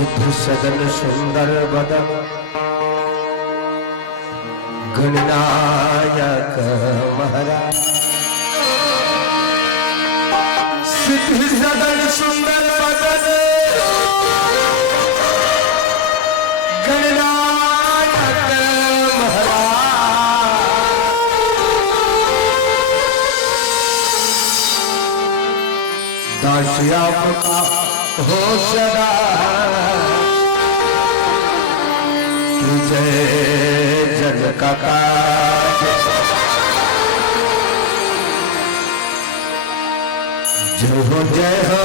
सिद्धि सदन सुंदर बदन गणनायक महाराज। सिद्धि सदन सुंदर बदन गणनायक महाराज। दास आपका हो सदा जय जग का काज। जय हो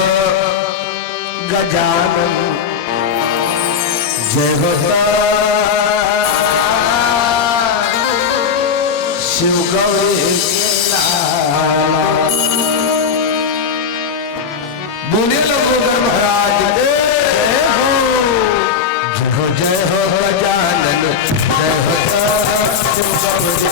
गजानन जय हो शिव गौरी बोले लंबोदर महाराज जय हो गजानन जय हो शिव गौरी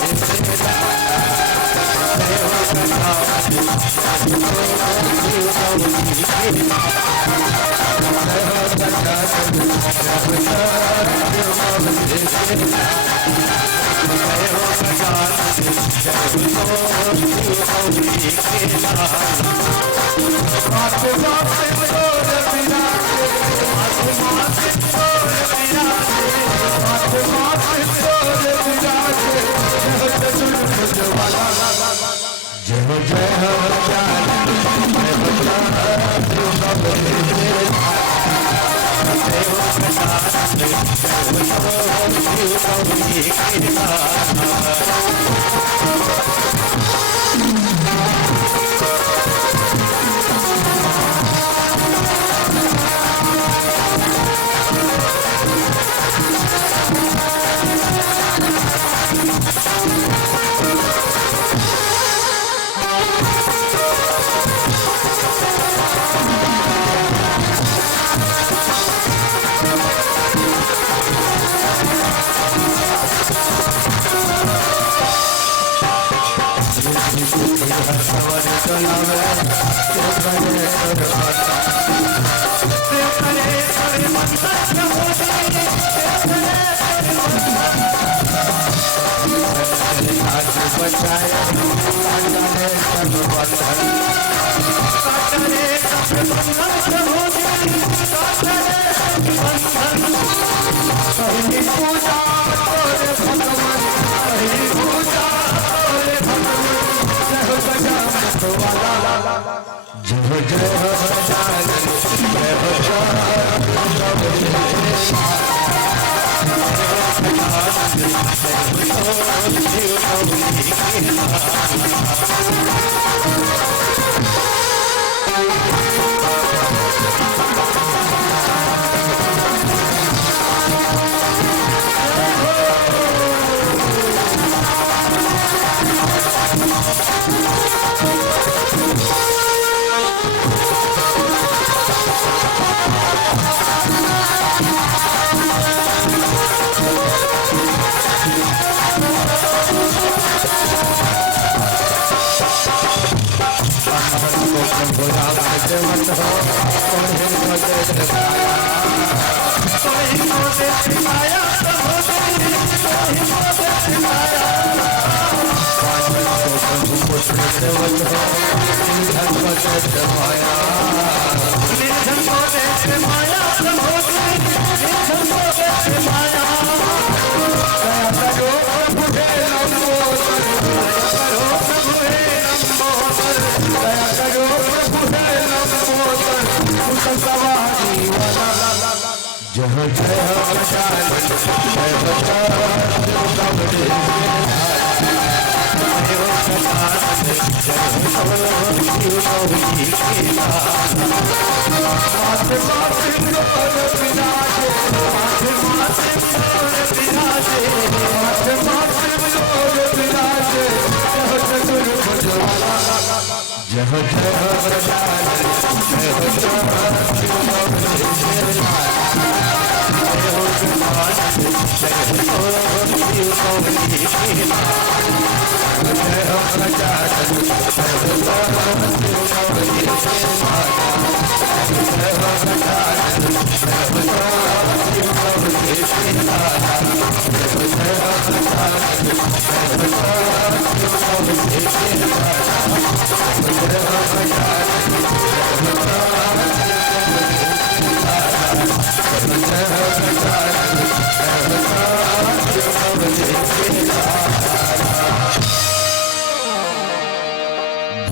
Jai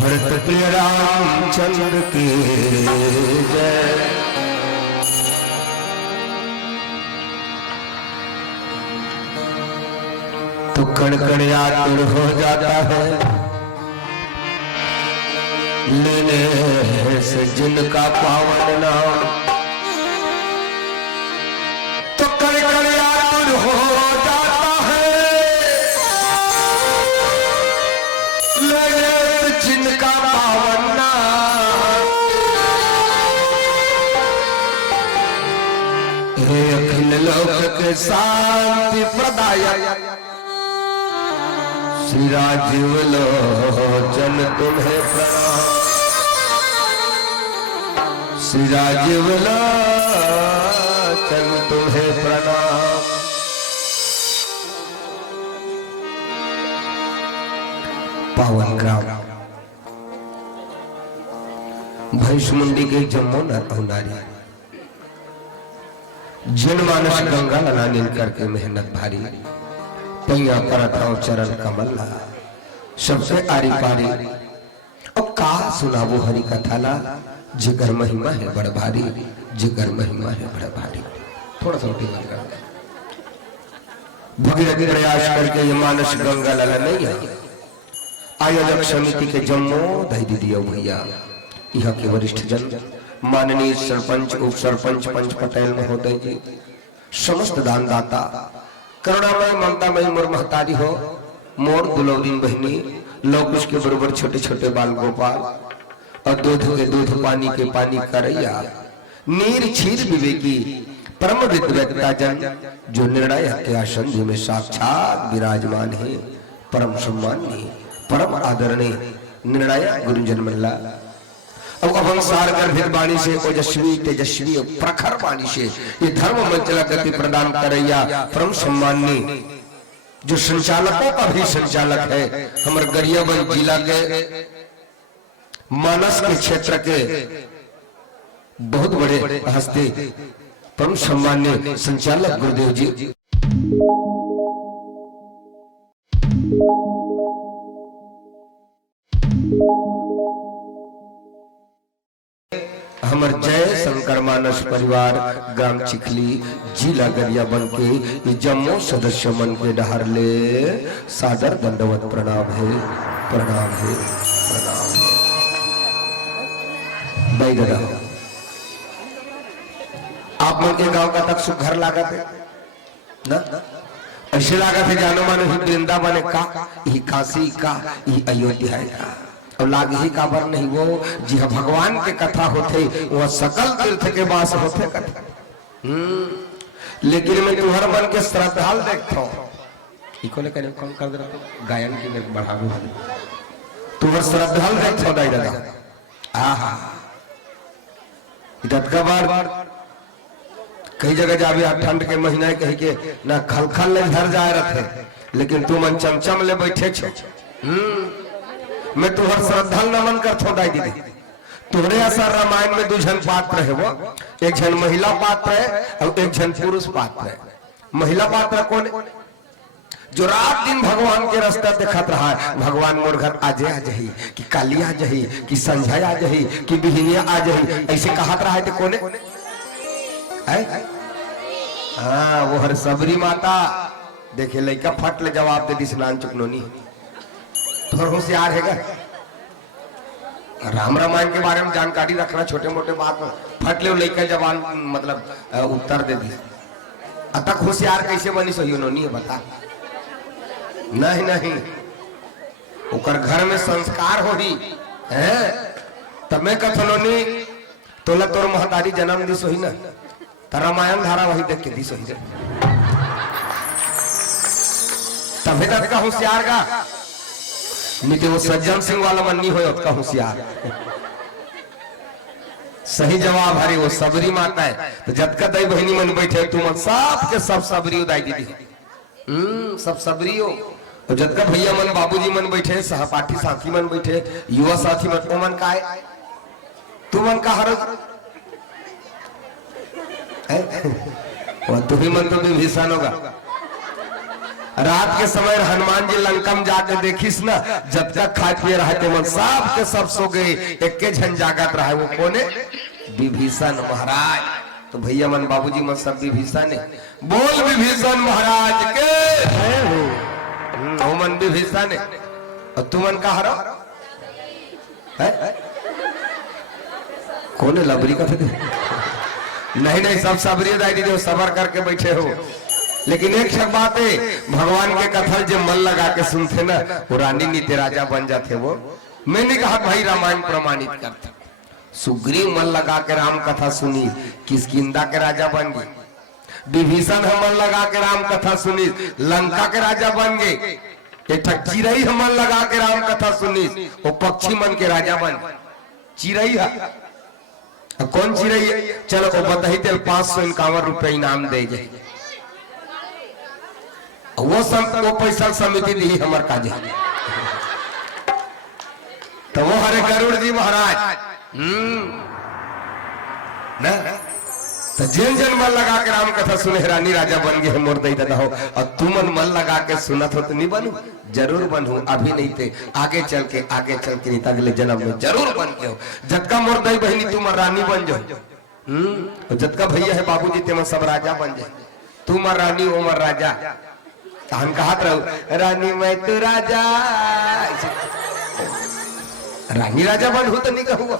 भरत के रामचंद्र की जय। तो कण कण आतुर हो जाता है लेने से जिनका पावन नाम। तो कण कण आतुर हो जाता है लेने से जिनका पावन नाम। हे अखिल लोक के शांति प्रदायक श्री राजीव लोचन तुम्हें प्रणाम। श्री राजीव लोचन तुम्हें प्रणाम। पावन ग्राम भैंसमुंडी के जम्मू नरनारी जनमानस गंगा लला नील करके मेहनत भारी पैया परथाओ चरण कमला सबसे आरी पारी। और का सुनावो हरि कथाला जिगर महिमा है बड़ भारी। जिगर महिमा है बड़ भारी। थोड़ा सा उठी बात कर भगीरथ प्रयास करके ये मानस गंगा लला नहीं है। आयोजक समिति के जम्मू दही दीदी भैया यहाँ के वरिष्ठ जन माननीय सरपंच उप सरपंच पंच पटेल महोदय जी समस्त दानदाता करुणामय ममतामय मोर महतारी हो मोर दुलौरीन बहनी लोग उसके बरोबर छोटे छोटे बाल गोपाल और दूध के दूध पानी के पानी करैया नीर क्षीर विवेकी परम विद्वता जन जो निर्णय के आसन में साक्षात विराजमान है। परम सम्माननीय परम आदरणीय निर्णय गुरुजन मल्ला अब अवंसार गर्भित वाणी से ओजस्वी तेजस्वी और प्रखर वाणी से ये धर्म मंचला गति प्रदान करैया परम सम्माननीय जो संचालकों का भी संचालक है हमारे गरियाबंद जिला के मानस के क्षेत्र के बहुत बड़े हस्ती परम सम्माननीय संचालक गुरुदेव जी हमर जय शंकर मानस परिवार ग्राम चिखली जिला गरियाबंद के जम्मू सदस्य मन के डहर ले सादर दंडवत प्रणाम है प्रणाम है प्रणाम है। भाई दादा आप मन के गांव का तक सुघर लागत है ना ऐसे लागत है जानो मानो ही वृंदावन का ही काशी का ही अयोध्या का और लाग ही काबर नहीं वो जी भगवान के कथा होते वह सकल तीर्थ के वास होते कथा। लेकिन मैं तुम्हारा मन के श्रद्धाल देखता हूँ इकोले कहने कौन कर दे रहा गायन की मैं बढ़ावे तुम्हारा श्रद्धाल देखता हूँ दादा आहा इधर का बार कई जगह जावे ठंड के महीना कहीं के ना खलखल ले झर जा रहे थे लेकिन तुम चमचम ले बैठे छो। मैं तुहर श्रद्धा नमन करता हूँ दाई दीदी तुहरे ऐसा रामायण में दो जन पात्र है वो एक जन महिला पात्र है और एक जन पुरुष पात्र है। महिला पात्र कौन है जो रात दिन भगवान के रास्ता दिखात रहा है भगवान मोर घर आजे आ जाही कि काली आ जाही कि संझा आ जाही कि बिहनिया आ जाही ऐसे कहत रहा है कौन है हाँ वो हर सबरी माता देखे लड़का फट ले जवाब दे दी स्नान चुकनोनी थोड़ा होशियार है राम रामायण के बारे में जानकारी रखना छोटे मोटे बात में फट ले लड़का जवान मतलब उत्तर दे दी अतक होशियार कैसे बनी सही उन्होंने बता नहीं नहीं उकर घर में संस्कार हो ही है तब मैं कथनोनी तोला तोर महतारी जन्म दी सोही ना रामायण धारा वही देख के दी सोही तभी तक का होशियार का नहीं वो सज्जन सिंह वाला मन नहीं हो उसका होशियार। सही जवाब हरी वो सबरी माता है तो जब का दई बहनी मन बैठे तुम सब के सब सबरी दाई दीदी सब सबरी हो और जतका भैया मन बाबूजी मन बैठे, सहपाठी साथी मन बैठे, युवा साथी मन, ओ मन का है तू मन का हर तू भी मन तो विभीषण होगा। रात के समय हनुमान जी लंका में जाके देखिस ना, जब तक खाए पिए रहे थे मन सब के सब सो गए, एक के झन जागत रहा। वो कोने? विभीषण महाराज। तो भैया मन बाबूजी मन सब विभीषण है। बोल विभीषण महाराज के वो मन विभीषण है। और तू मन का हरो कौन है? लबरी का नहीं नहीं, सब सबरी दाई दीदी सबर करके बैठे हो। लेकिन एक शक बात है, भगवान के कथा जो मन लगा के सुनते ना, वो रानी नीति राजा बन जाते। वो मैंने कहा भाई रामायण प्रमाणित करते। सुग्रीव मन लगा के राम कथा सुनी, किसकिंदा के राजा बन गए। विभीषण मन लगा के राम कथा सुनी, लंका के राजा बन गए। एक चिड़ई मन लगा के राम कथा सुनी, वो पक्षी मन के राजा बन। चिड़ई है कौन चिड़ई? चलो वो बताई दिल 551 रुपए इनाम दे जाए। वो पैसा समिति दी हमार काज। तो वो हरे गरुड़ जी महाराज ना, तो जिन जन मन लगा के राम कथा सुने रानी राजा बन गए मोर दई दादा हो। और तू मन लगा के सुनत हो तो नहीं बनू? जरूर बनू। अभी नहीं थे, आगे चल के नहीं तो अगले जन्म में जरूर बन के हो। जतका मोर दई बहनी तुम रानी बन जाओ। जतका भैया है बाबूजी ते सब राजा बन जाए। तू मर रानी वो मर राजा। हम कहा रहो रानी मैं तो राजा, रानी राजा बन हो तो नहीं कहूँगा।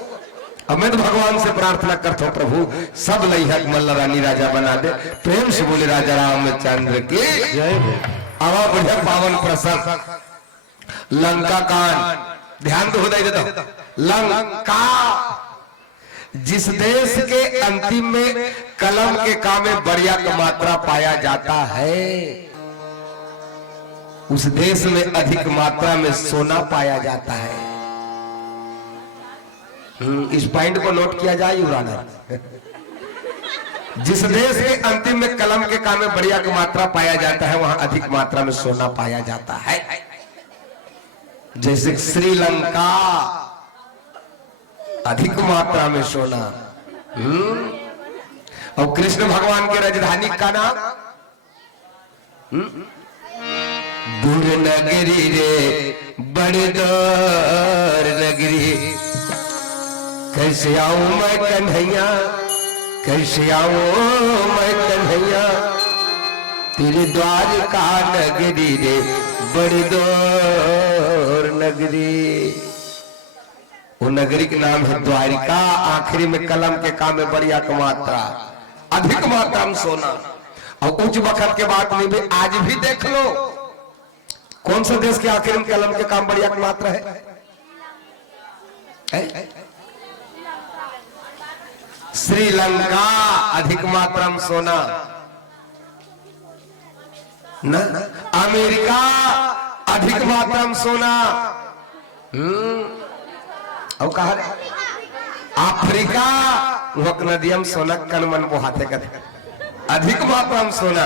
अब मैं तो भगवान से प्रार्थना करता हूँ प्रभु सब लइहक मल्ला रानी राजा बना दे। प्रेम से बोले राजा रामचंद्र की जय। आवा बढ़िया पावन प्रसंग लंका कांड। ध्यान तो होता ही देता। लंका जिस देश के अंतिम में कलम के काम में बढ़िया का मात्रा पाया जाता है, उस देश में अधिक मात्रा में सोना पाया जाता है। इस पॉइंट को नोट किया जाए युवरानर। जिस देश के अंतिम में कलम के काम में बढ़िया की मात्रा पाया जाता है, वहां अधिक मात्रा में सोना पाया जाता है। जैसे श्रीलंका अधिक मात्रा में सोना। और कृष्ण भगवान की राजधानी का नाम दूर नगरी रे बड़ी दूर नगरी, कैसे आऊं मैं कन्हैया, कैसे आऊं मैं कन्हैया, तेरे द्वारका नगरी रे बड़ी दूर नगरी। वो नगरी के नाम है द्वारिका। आखिरी में कलम के काम में बढ़िया का मात्रा, अधिक मात्रा में सोना। और उच्च वक्त के बाद में भी आज भी देख लो, कौन सा देश के आखिर में कलम के काम बढ़िया की मात्रा है? श्रीलंका अधिक मात्रा में सोना न। अमेरिका अधिक मात्रा में सोना। और कहा अफ्रीका नदियम सोना कनमन बोहाते कर अधिक मात्रा में सोना।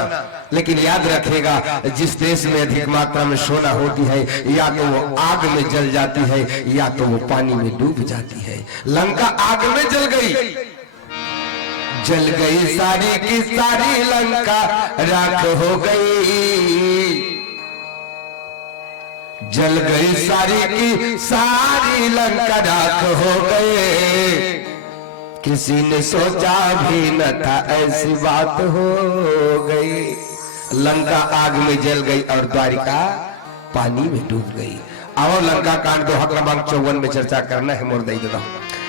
लेकिन याद रखेगा, जिस देश में अधिक मात्रा में सोना होती है, या तो वो आग में जल जाती है या तो वो पानी में डूब जाती है। लंका आग में जल गई, जल गई सारी की सारी लंका राख हो गई, जल गई सारी की सारी लंका राख हो गए। किसी ने सोचा भी न था ऐसी बात हो गई। लंका आग में जल गई और द्वारिका पानी में डूब गई। आओ लंका कांड दोहा क्रमांक 54 में चर्चा करना है। मोर दई देता हूं।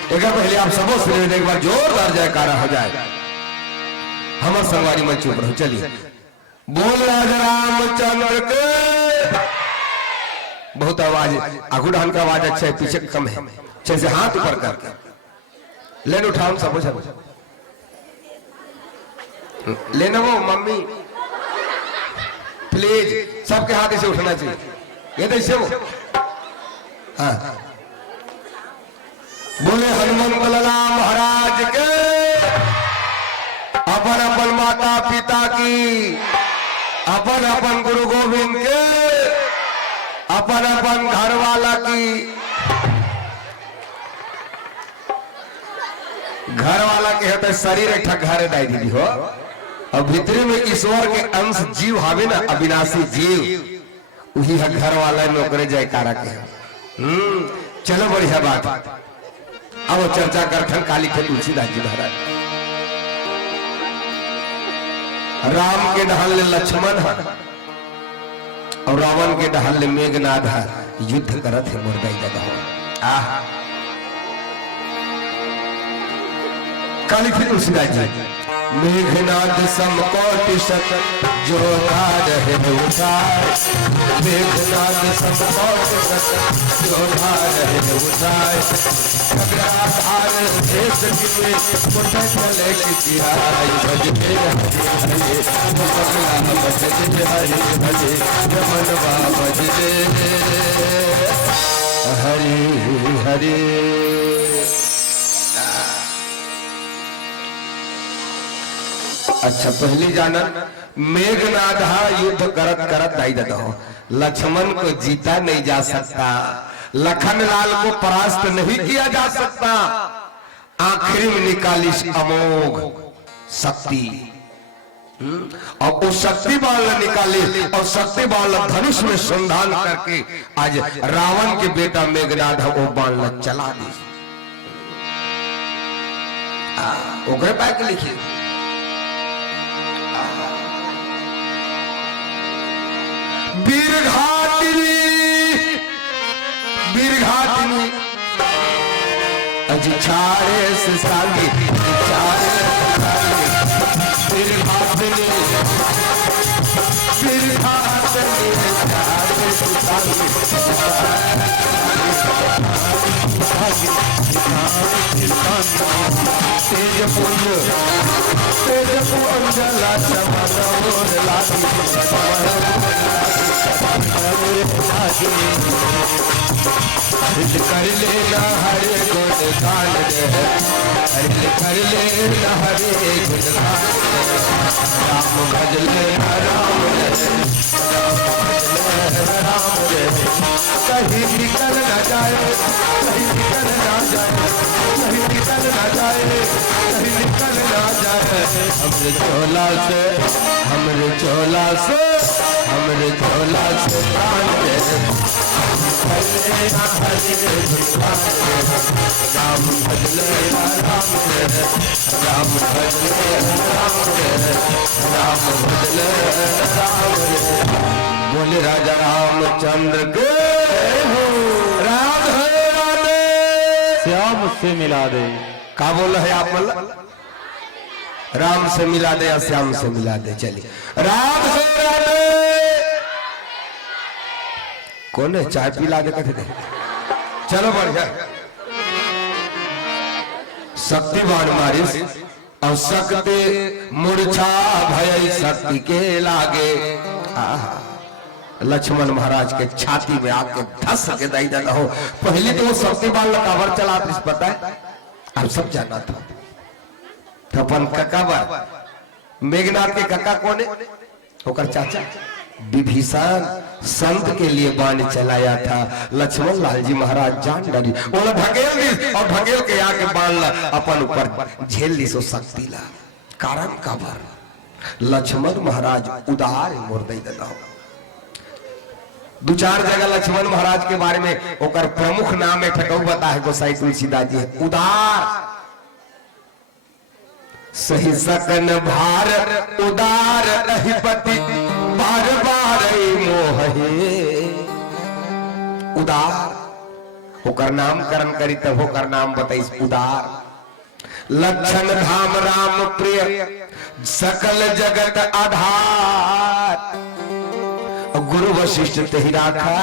एक बार पहले आप सबों से एक बार जोरदार जयकारा हो जाए। हमारे संगवारी में चुप रहो। चलिए बोल राजा रामचंद्र के। बहुत आवाज, आगू ढान का आवाज अच्छा है, पीछे कम है। जैसे हाथ ऊपर करके लेन उठाओ सब लेना। वो मम्मी प्लीज सबके हाथ ऐसे उठना चाहिए। ये कैसे वो हाँ। बोले हनुमंत लाला महाराज के। अपन अपन माता पिता की, अपन अपन गुरु गोविंद के, अपन अपन घर वाला की घर वाला के होते शरीर एक घर दाई दीदी हो और भीतरी में ईश्वर के अंश जीव हावे ना अविनाशी जीव वही है घर वाला नौकरे जयकारा के चलो बढ़िया बात अब चर्चा करथन काली के तुलसीदास जी महाराज राम के डहल ले लक्ष्मण है और रावण के डहल ले मेघनाद है युद्ध करत है मुर्दा जगह आह काली के तुलसीदास जी मेघनाद समकोटि सत जो रहे उठाए मेघनाद समकोटि सत जो रहे उठाए आधार देश में मुठे चले की आई भजते हरे पगला भजते हरे भजे मनवा भजते हरे हरे। अच्छा पहली जाना मेघनाद युद्ध करत करत दाई दे हो लक्ष्मण को जीता नहीं जा सकता लखन लाल को परास्त नहीं किया जा सकता आखिरी में निकाली अमोघ शक्ति और उस शक्ति बाल निकाली और शक्ति बाल धनुष में संधान करके आज रावण के बेटा मेघनाद वो बाल चला दी ओकरे पाक लिखिए बीरघाटिनी अजी छाड़े से सागी बीरघाटिनी तेज पुंज जला कर लेना हरे गुण गान कर लेना हरे गुण गान राम भज लेना राम कहीं निकल न जाए कहीं निकल ना जाए कहीं निकल ना जाए कहीं निकल ना जाए हमरे चोला से हमरे चोला से हमरे चोला से प्राण दे राम भजले राम राम भजले राम भजले राम बोले राजा रामचंद्र के राधे राधे श्याम से मिला दे का बोल है आप बोल राम से मिला दे या श्याम से मिला दे चलिए राधे राधे कौन है चाय पिला दे कहते चलो बढ़िया शक्तिवान मारिस और शक्ति मूर्छा भय शक्ति के लागे लक्ष्मण महाराज के छाती में आके धस के दई देना हो पहले तो वो शक्तिवान कावर चला पता है आप सब जाना था तो अपन कका मेघनाथ के कका कौन है होकर चाचा विभीषण संत के लिए बाण चलाया था लक्ष्मण लाल जी महाराज जान डरी बोला ढकेल दी और ढकेल के आके बाण अपन ऊपर झेल ली सो शक्ति ला कारण काबर लक्ष्मण महाराज उदार मुर्दई देता हो दो चार जगह लक्ष्मण महाराज के बारे में ओकर प्रमुख नाम है ठकऊ बता है गोसाई तुलसीदास जी है उदार सही सकन भार उदार अधिपति बार बार मोहे उदार होकर नामकरण करी तब होकर नाम बताइस उदार लक्षण धाम राम प्रिय सकल जगत आधार गुरु वशिष्ठ तेहि राखा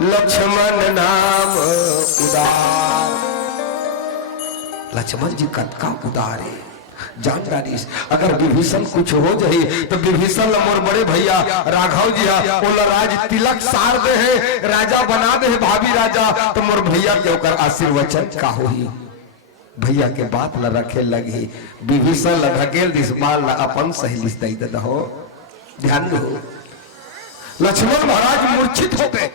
लक्ष्मण नाम उदार लक्ष्मण जी कतका उदार है जान डाली अगर विभीषण कुछ हो जाए तो विभीषण मोर बड़े भैया राघव जी राज तिलक सार दे है राजा बना दे है भाभी राजा तो मोर भैया के ओकर आशीर्वचन का होई भैया के बात ल रखे लगी विभीषण ल ढकेल दिस बाल ल अपन सहेली दई दे हो ध्यान दो लक्ष्मण महाराज मूर्छित हो गए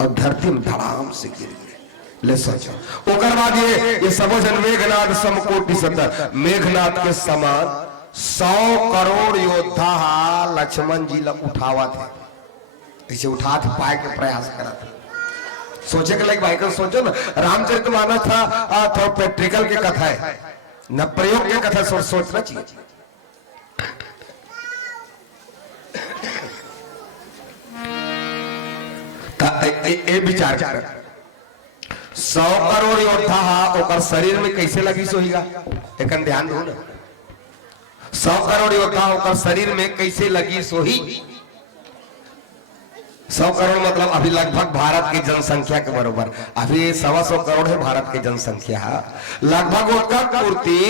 और धरती में धड़ाम से गिर गए। ले सोचो ओकर बाद ये सबो जन मेघनाथ समकोटि सतर मेघनाथ के समान 100 करोड़ योद्धा लक्ष्मण जी ला उठावा थे, इसे उठा थे पाए के प्रयास करा थे। सोचे के लायक भाई को सोचो ना, रामचरितमानस था तो प्रैक्टिकल की कथा है न प्रयोग की कथा, सोचना चाहिए। ए विचार कर 100 करोड़ योद्धा ओकर शरीर में कैसे लगी सोईगा, एक ध्यान दो ना। 100 करोड़ योद्धा ओकर शरीर में कैसे लगी सोही। 100 करोड़ मतलब अभी लगभग भारत की जनसंख्या के बराबर, अभी 125 करोड़ है भारत की जनसंख्या, लगभग उसका पूर्ति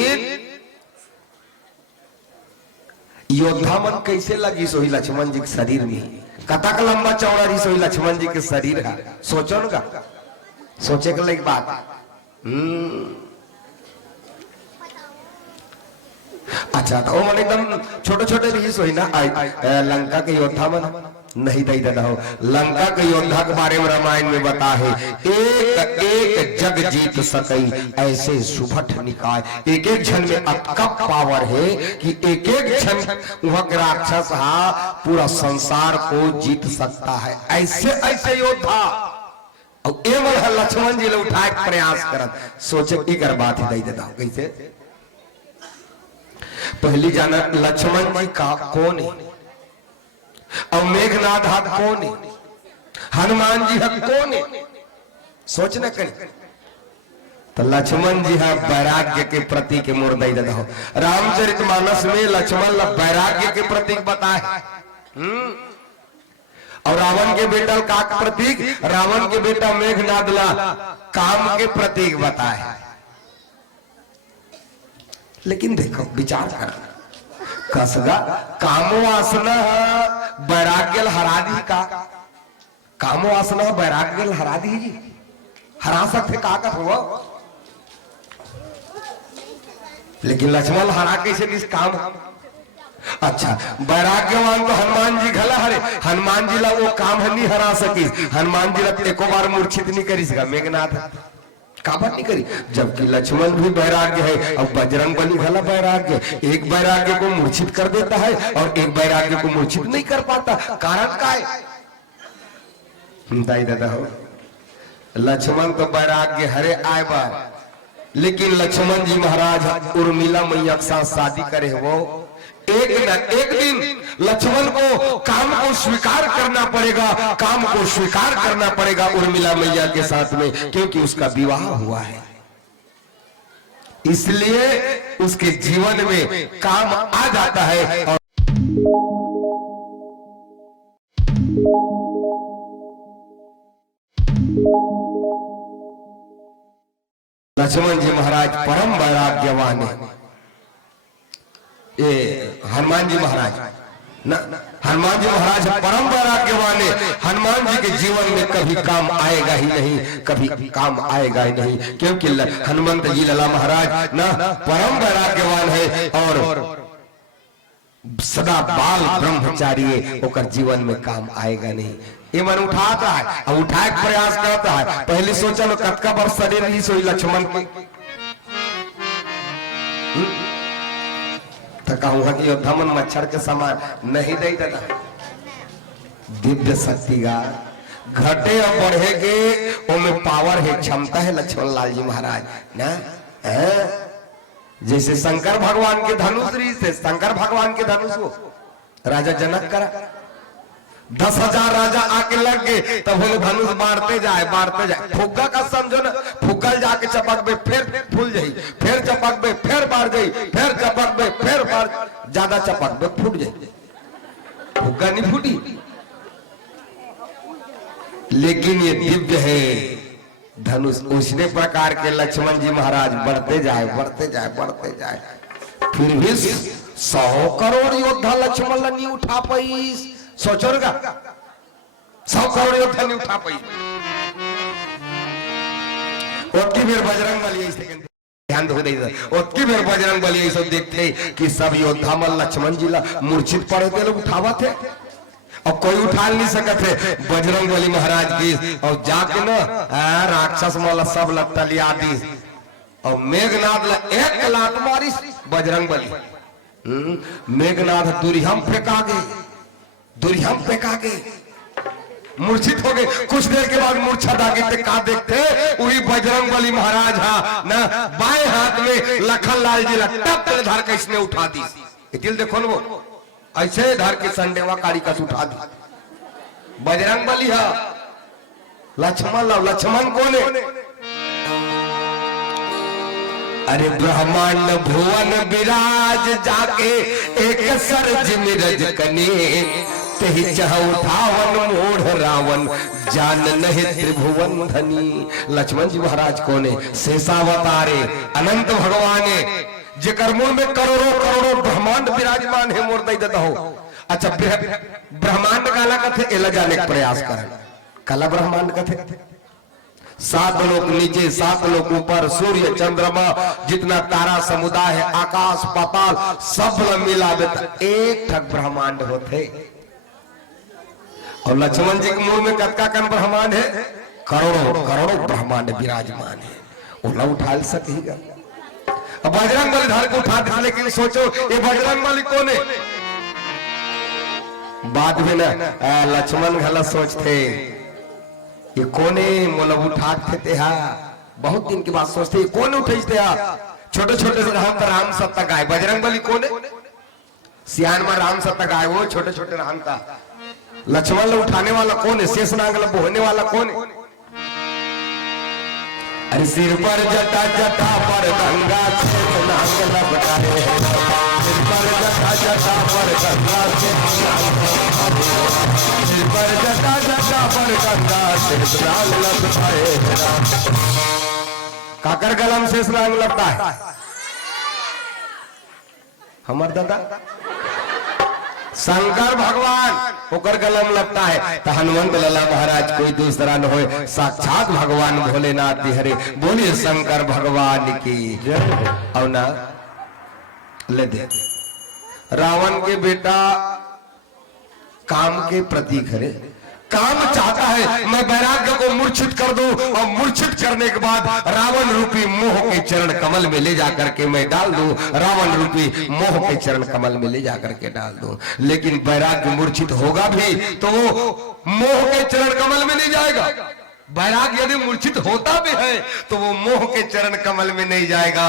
योद्धा मन कैसे लगी सोही लक्ष्मण जी के शरीर में। कतक लंबा चौड़ा रही सोई लक्ष्मण जी के शरीर है, सोचो ना, सोचे के लायक बात। अच्छा तो मन एकदम छोटे छोटे रही सोई ना। लंका के योद्धा मन नहीं दई दादा हो, लंका के योद्धा के बारे में रामायण में बता है, एक एक जग जीत सकई ऐसे सुभट निकाय। एक एक क्षण में अतका पावर है कि एक एक क्षण वह राक्षस पूरा संसार को जीत सकता है, ऐसे ऐसे योद्धा। और एवं लक्ष्मण जी ने उठाए प्रयास करत, सोचे की कर बात ही दई देता कैसे। पहली जाना लक्ष्मण जी का कौन है और मेघनाथ हाथ कौन है, हनुमान जी हाथ कौन है, सोचना करें। तो लक्ष्मण जी है वैराग्य के प्रतीक मूर्दई देता हो। रामचरितमानस में लक्ष्मण वैराग्य के प्रतीक बताए। और रावण के बेटा का प्रतीक, रावण के बेटा मेघनाथ ला काम के प्रतीक बताए। लेकिन देखो विचार कर कसगा कामो वासना वैराग्य हरा दी का, कामो वासना वैराग्य हरा दी जी, हरा सकते काकत हुआ। लेकिन लक्ष्मण हरा कैसे इस काम। अच्छा वैराग्यवान तो हनुमान जी घला हरे, हनुमान जी ला वो काम नहीं हरा सकी, हनुमान जी ला एको बार मूर्छित नहीं करी सका मेघनाथ काबर नहीं करी। जबकि लक्ष्मण भी वैराग्य है और बजरंग बली घला वैराग्य, एक वैराग्य को मूर्छित कर देता है और एक वैराग्य को मूर्छित नहीं कर पाता। कारण का है दादा हो, लक्ष्मण तो वैराग्य हरे आए बार, लेकिन लक्ष्मण जी महाराज उर्मिला मैया के साथ शादी करे वो एक न एक दिन लक्ष्मण को काम को स्वीकार करना पड़ेगा, काम को स्वीकार करना पड़ेगा उर्मिला मैया के साथ में, क्योंकि उसका विवाह हुआ है। इसलिए उसके जीवन में काम आ जाता है। और लक्ष्मण जी महाराज परम वैराग्यवान है। ये हनुमान जी महाराज न, हनुमान जी महाराज परम वैराग्यवान है। हनुमान जी के जीवन में कभी काम आएगा ही नहीं, कभी काम आएगा ही नहीं, क्योंकि हनुमंत जी लला महाराज ना परम वैराग्यवान है और सदा बाल ब्रह्मचारी है, ओकर जीवन में काम आएगा नहीं। ये मन उठाता है और उठाए के प्रयास करता है। पहले सोचा लो कतका बार शरीर रही सोई लक्ष्मण के, तो कहूंगा कि योद्धा मन मच्छर के समान नहीं दे देता। दिव्य शक्ति का घटे और बढ़ेगे उनमें पावर है, क्षमता है लक्ष्मण लाल जी महाराज ना। जैसे शंकर भगवान के धनुष रही थे, शंकर भगवान के धनुष को राजा जनक करा, 10,000 राजा आके लग गए, तब बोले धनुष बांटते जाए बांटते जाए। फुग्गा का समझो ना, फुग्गल जाके चपक में फिर फूल जाई, फिर चपक में फिर बाढ़ जाई, फिर चपक में फिर बाढ़, ज्यादा चपक में फूट जाए, फुग्गा नहीं फूटी। लेकिन ये दिव्य है धनुष। उसी प्रकार के लक्ष्मण जी महाराज बढ़ते जाए बढ़ते जाए बढ़ते जाए, फिर भी 100 करोड़ योद्धा लक्ष्मण नहीं उठा पाई। सोचो ना 100 करोड़ योद्धा नहीं उठा पाई। और फिर बजरंग बली ध्यान दो दे ओतकी बेर बजरंग बली ऐसो देखते कि सब योद्धा मल लक्ष्मण जी ला मूर्छित पड़े थे लोग उठावा थे और कोई उठा नहीं सकते थे बजरंग बली महाराज की और जाके ना राक्षस मल सब लट्टा लिया दी और मेघनाथ ला एक लात मारी बजरंग बली मेघनाथ दुर्यम फेंका गए मूर्छित हो गए। कुछ देर के बाद मूर्छा दागे का देखते वही बजरंग बली महाराज ना बाएं हाथ में लखन लाल जी टप धर के इसने उठा दी इतिल देखो ना वो ऐसे धर के संडेवा काली का उठा दी बजरंग बली हा लक्ष्मण कौन है? अरे ब्रह्मांड भुवन विराज जाके एक सरज मिरज कने तेहि चह उठावन मोढ़ रावण जान नहीं त्रिभुवन धनी। लक्ष्मण जी महाराज कोने शेषावतारे अनंत भगवाने जेकर मूल में करोड़ों करोड़ों ब्रह्मांड विराजमान है मोर दई देता हो। अच्छा ब्रह्मांड काला कथे एला जाने का प्रयास कर काला ब्रह्मांड कथे 7 लोक नीचे 7 लोक ऊपर सूर्य चंद्रमा जितना तारा समुदाय है आकाश पाताल सब मिला एक ठग ब्रह्मांड होते। और लक्ष्मण जी के मुंह में कतका कन ब्रह्मांड है करोड़ों करोड़ों ब्रह्मांड विराजमान है वो उठा सकेगा। अब बजरंग बली धर को उठा दिया लेकिन सोचो ये बजरंग बली कौन है? बाद में ना लक्ष्मण गलत सोचते ये कोने मोला उठाते थे बहुत दिन के बाद सोचते ये कौन उठते छोटे छोटे से राम सत्ता गाय बजरंग बली कौन है? सियान में राम सत्ता गाय वो छोटे छोटे राम का लक्ष्मण ला उठाने वाला कौन है? शेषनाग ला बोहने वाला कौन है? अरे सिर पर जटा जटा पर गंगा शेषनाग लपटाए सिर पर जटा जटा पर गंगा सिर पर जटा जटा पर गंगा शेषनाग लपटाए काकर गलम शेषनाग लपटा है हमार दादा शंकर भगवान ओकर गलम लगता है तो हनुमंत लला महाराज कोई दूसरा न हो साक्षात भगवान भोलेनाथ हरे बोलिए शंकर भगवान की और ना ले दे रावण के बेटा काम के प्रतीक है काम चाहता है मैं वैराग्य को मूर्छित कर दूं और मूर्छित करने के बाद रावण रूपी मोह के चरण कमल में ले जाकर के मैं डाल दूं रावण रूपी मोह के चरण कमल में ले जाकर के डाल दूं। लेकिन वैराग्य मूर्छित होगा भी तो वो मोह के चरण कमल में नहीं जाएगा। वैराग्य यदि मूर्छित होता भी है तो वो मोह के चरण कमल में नहीं जाएगा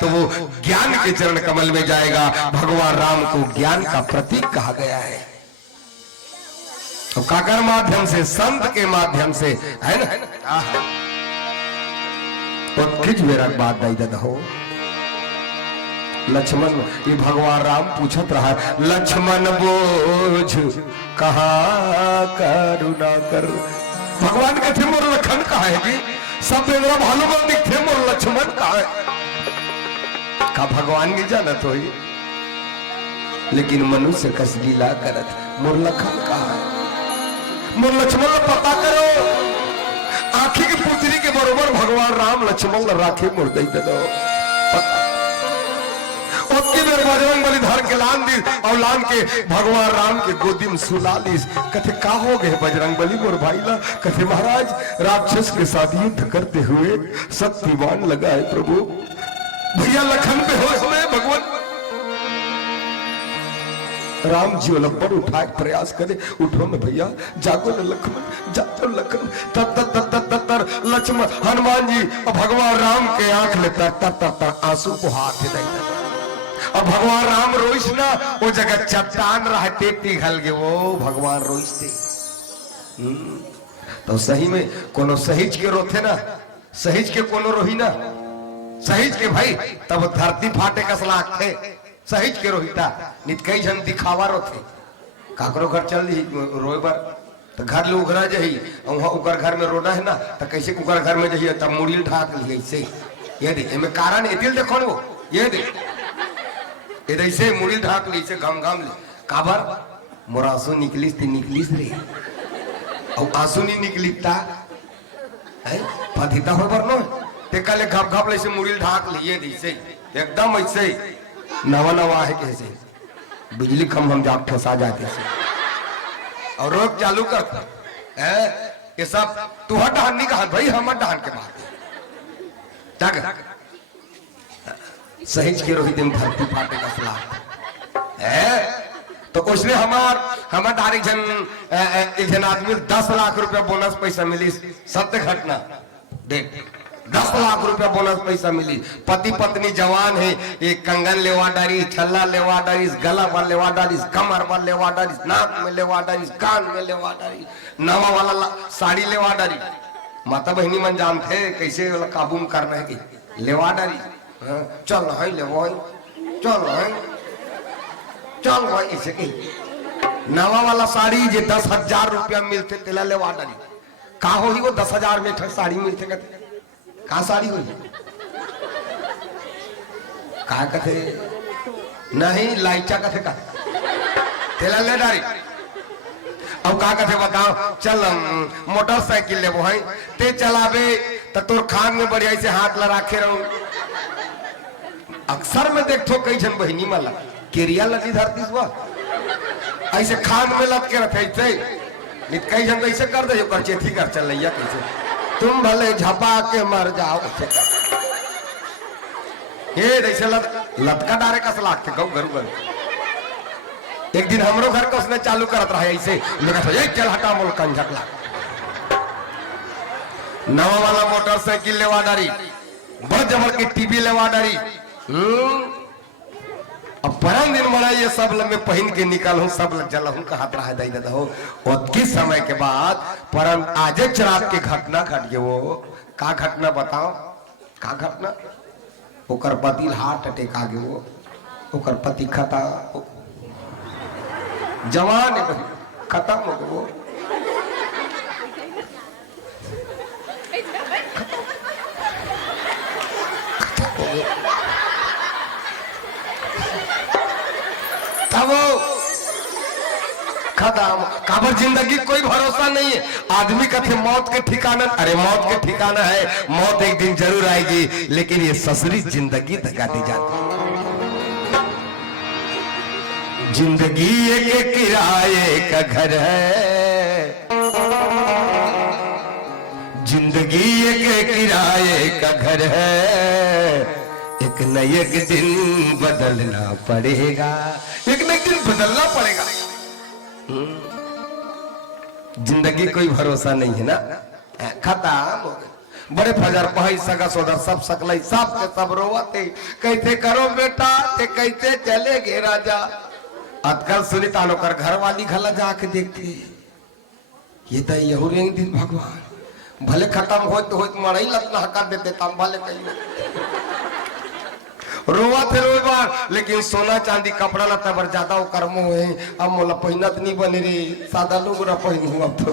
तो वो ज्ञान के चरण कमल में जाएगा। भगवान राम को ज्ञान का प्रतीक कहा गया है तो काकर माध्यम से संत के माध्यम से है ना तो किच मेरा बात नहीं देता हो लक्ष्मण ये भगवान राम पूछत रहा लक्ष्मण बोझ कहा करुणा कर भगवान के थे मोर लखन कहा है कि सब मेरा भालुमन दिखते मोर लक्ष्मण कहा है का भगवान की जानत हो लेकिन मनुष्य कस लीला करत मोर लखन कहा है मोर लक्ष्मण पता करो आखी की पुत्री के बरोबर भगवान राम लक्ष्मण राखे मोर दे दो उसकी देर बजरंग बली धर के लान दी और लान के भगवान राम के गोदी में सुला ली कथे का हो गए बजरंग बली मोर भाई ला कथे महाराज राक्षस के साथ युद्ध करते हुए शक्तिवान लगा है प्रभु भैया लखन पे हो हमें भगवान राम जी लब्बर उठाए प्रयास करे उठो न भैया जागो न लक्ष्मण जागो लखन तर लक्ष्मण हनुमान जी और भगवान राम के आंख में तर आंसू को हाथ दे और भगवान राम रोइस ना वो जगह चट्टान रहते पिघल गए वो भगवान रोइस थे तो सही में कोनो सहिज के रोथे ना सहिज के कोनो रोही ना सहिज के भाई तब धरती फाटे कसलाक थे सहिज के रोहिता नित कई जन दिखावा रोथे काकरो घर चल रोए बर तो घर ले उघरा जही वहां उकर घर में रोना है ना तो कैसे उकर घर में जही तब मुड़िल ढाक ली ऐसे ये दे एमे कारण एतिल देखो वो ये दे ये ऐसे मुड़िल ढाक ली से घम घम ले काबर मोर आंसू निकलिस ती निकलिस रे और आंसू नहीं निकलिता है पथिता हो बर नो ते कल घप घप से मुरील ढाक लिए जैसे एकदम ऐसे नवा नवा है कैसे बिजली खम हम जाग फंसा जाते से और रोक चालू कर ये सब तू हट डहान कहा भाई हम डहान के बात जाग सही के रोहित में धरती फाटे का सलाह है तो उसने हमार डायरेक्ट एक जन आदमी 10 लाख रुपया बोनस पैसा मिली सत्य घटना देख 10 लाख रुपया बोनस पैसा मिली पति पत्नी जवान है एक कंगन लेवा डारी छल्ला लेवा डारी गला पर लेवा डारी कमर पर लेवा डारी नाक में लेवा डारी कान में लेवा डारी नवा वाला साड़ी लेवा डारी माता बहनी मन जानते कैसे काबू में करना है कि लेवा डारी चल है ले चल है चल भाई ऐसे कही नवा वाला साड़ी जे 10,000 रुपया मिलते तेला लेवा डाली का हो ही वो 10,000 में साड़ी मिलते कहते का साड़ी हुई का कथे नहीं लाइचा कथे का तेला ले डाली अब का कथे बताओ चल मोटरसाइकिल ले वो है ते चलावे तो तोर खान में बढ़िया से हाथ ला राखे रहूं अक्सर में देखो कई जन बहिनी माला केरिया लगी धरती ऐसे खान में लग के रखे कई जन ऐसे कर दे कर चेथी कर चल रही कैसे तुम भले झपा के मर जाओ ये ऐसे लटका डारे कस लाग के गौ गरु एक दिन हमरो घर को उसने चालू करत रहा ऐसे चल हटा मोल कंझक ला नवा वाला मोटरसाइकिल लेवा डारी बड़ जबर की टीवी लेवा डारी अब परम दिन बड़ा ये सब लग में पहन के निकल हूं सब लग जल हूं कहा रहा दई दादा हो और किस समय के बाद परम आज रात के घटना घट गए वो का घटना बताओ का घटना ओकर पति हार्ट अटैक आ गए वो ओकर पति खता जवान है खत्म हो गए वो तब खत्म काबर जिंदगी कोई भरोसा नहीं है आदमी कहते मौत के ठिकाना अरे मौत के ठिकाना है मौत एक दिन जरूर आएगी लेकिन ये ससुरी जिंदगी दगा दी जाती जिंदगी एक किराए का घर है जिंदगी एक किराए का घर है एक न एक दिन बदलना पड़ेगा एक न एक दिन बदलना पड़ेगा जिंदगी कोई भरोसा नहीं है ना खत्म बड़े फजर पहाई सगा सोदर सब सकल सब के सब रोवते कैसे करो बेटा ते कैसे चले गे राजा अतकल सुनी तानो कर घर वाली घला जाके देखती ये तो यहू रेंग दिन भगवान भले खत्म होत मरई लतना हका देते तम भले कहीं रोवा थे रोज बार लेकिन सोना चांदी कपड़ा लता बर ज्यादा कर्मो है अब मोला पहिनत नहीं बने रे सादा लोग रा पहिनू अब तो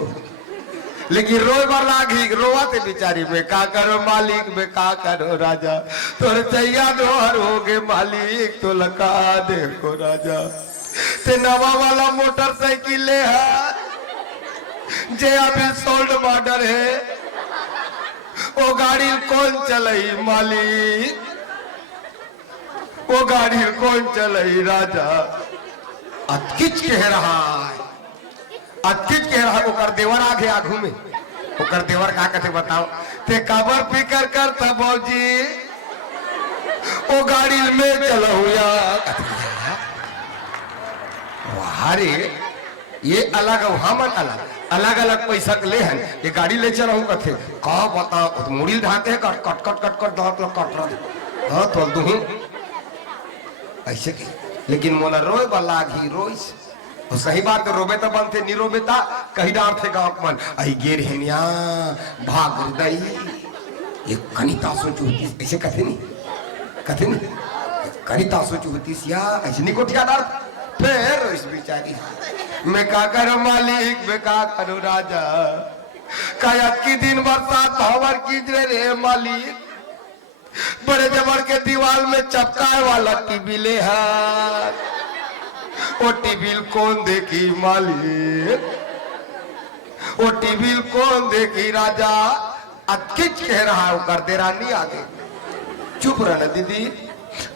लेकिन रोज बार लागी रोवा थे बिचारी में का करो मालिक में का करो राजा तोरे चैया दोहर हो गए मालिक तो लगा देखो राजा ते नवा वाला मोटरसाइकिल ले है जे अभी सोल्ड मॉडल है वो गाड़ी कौन चलाई मालिक वो गाड़ी कौन चलाई राजा अतकिच कह रहा है अतकिच कह रहा है वो देवर आ गया आगू में वो देवर का कहते बताओ ते काबर फिकर करता बाबूजी वो गाड़ी में चला हुआ अरे ये अलग हमन अलग अलग अलग पैसा ले हैं ये गाड़ी ले चला हूँ कथे का बताओ तो मुड़ी ढाते हैं cut cut cut cut cut दो कट रहा हाँ तो दूँ ऐसे की लेकिन मोला रोए वाला घी रोइस और सही बात रोबे तो बनते नहीं रोबे ता कहीं डार थे गाँव मन आई गेर हेनिया भाग दई ये कनिता सोच होती ऐसे कथे नहीं कनिता सोच होती या ऐसे नहीं को ठिकादार फिर इस बिचारी मैं का करो मालिक मैं का करो राजा कायत की दिन बरसात हवर की रे मालिक बड़े जबर के दीवार में चपकाए वाला टीवी ले है वो टीवी कौन देखी मालिक वो टीवी कौन देखी राजा किच कह रहा है वो कर दे रानी आगे चुप रहना दीदी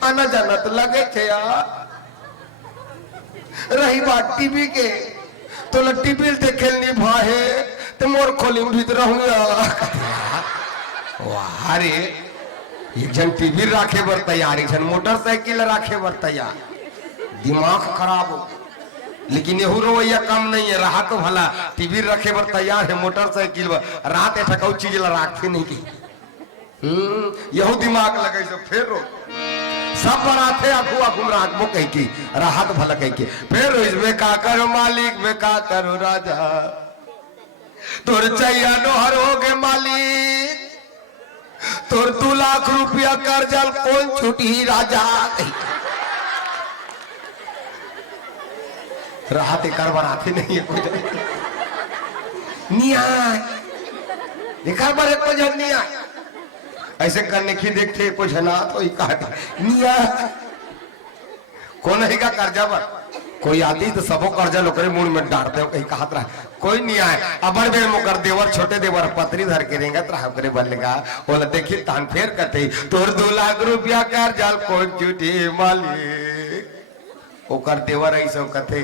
आना जाना तो लगे थे यार रही बात टीवी के तो टीवी देखे नहीं भाहे तो मोर खोली भीतर अरे एक जन टीवी राखे बर तैयार एक जन मोटरसाइकिल राखे बर तैयार दिमाग खराब हो लेकिन यहू रवैया कम नहीं है रहा तो भला टीवी रखे बर तैयार है मोटरसाइकिल रात ऐसा चीज रखे नहीं की यहू दिमाग लगे तो फिर रो सब बराते आखू आखू राखबो कह की राहत भला कह के फिर इसमें का करो मालिक में का करो राजा तोर चाहिए नोहर हो गए मालिक तोर 2 लाख रुपया कर्जल कौन छुटी राजा राहत कर बनाते नहीं है कोई न्याय देखा बड़े को जन न्याय ऐसे करने की देखते कुछ ना तो निया कौन है का कर्जा पर कोई आती तो सबो कर्जा लोकरे मुंह में डांटते हो कहीं कहत रहा कोई नहीं आए अबर बेर मुकर देवर छोटे देवर पत्री धर के रेंगा तो हमरे बल्लेगा बोला देखी तान फेर करते तोर 2 लाख रुपया कर्जा कौन झूठी मालिक ओकर देवर ऐसे कहते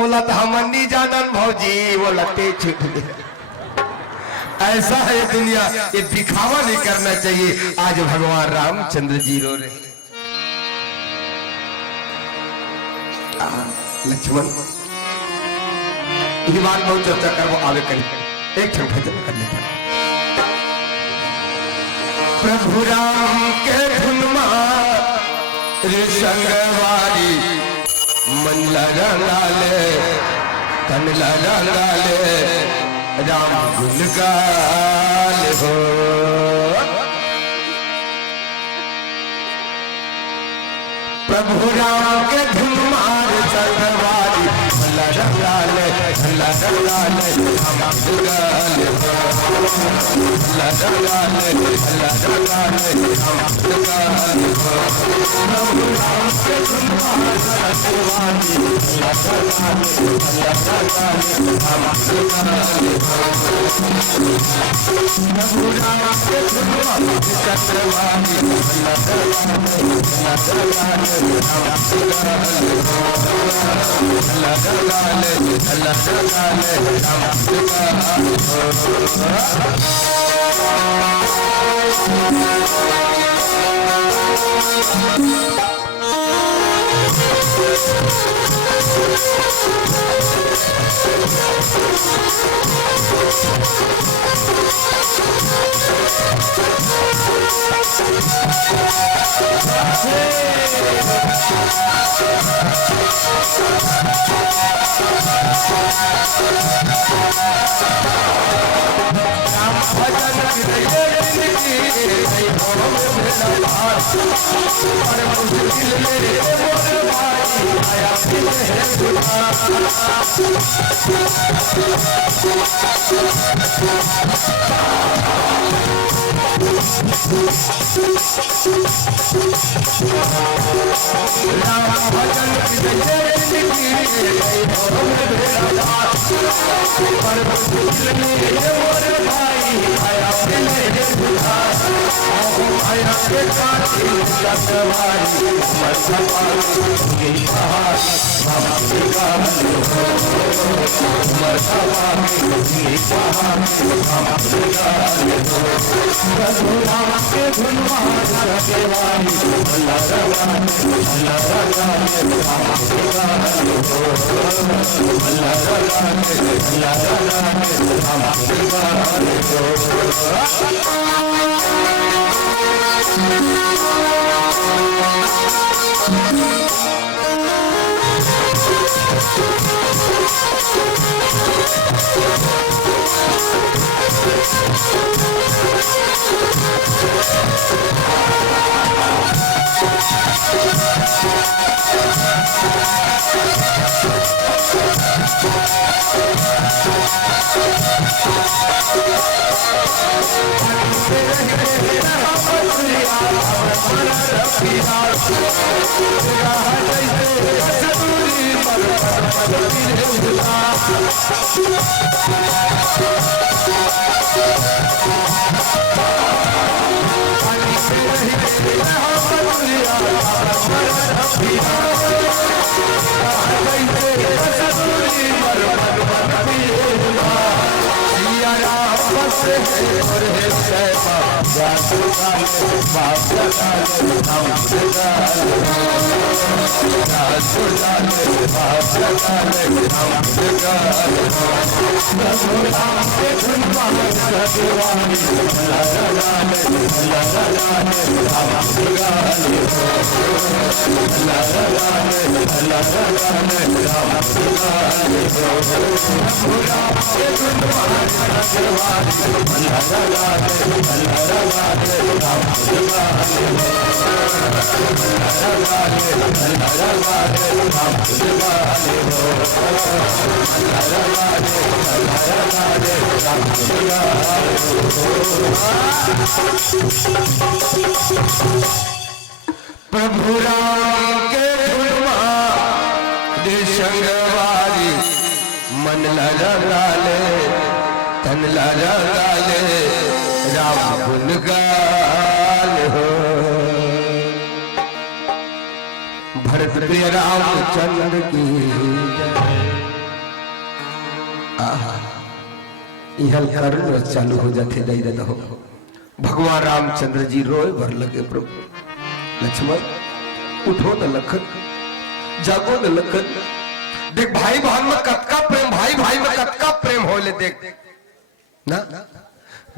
ओला तो हमन नहीं जानन भौजी बोला ते छुटी ऐसा है दुनिया ये दिखावा नहीं करना चाहिए आज भगवान रामचंद्र जी रो रहे लक्ष्मण ये बात बहुत चर्चा कर वो आवे करी एक क्षण भजन कर लेता प्रभु राम के धुन संगवारी मन लड़ाले तन लड़ाले राम गुण गाल हो प्रभु राम के धुन मार संगवारी भला रंगाले हम गाल हो भला रंगाले हम गाल हो प्रभु राम के धुन मार संगवारी भला रंगाले हम प्रभु राम के धुन मार चक्रवारी प्रभु राम के संगवारी मन लगाले तन लगाले राम गुण गाल हो। भरत प्रिय रामचंद्र की यह कर्ण चालू हो जाते दई देता हो। भगवान रामचंद्र जी रोए भर लगे प्रभु लक्ष्मण उठो न लखन जागो न लखन। देख भाई बहन में कतका प्रेम, भाई भाई में कतका प्रेम हो ले देख ना,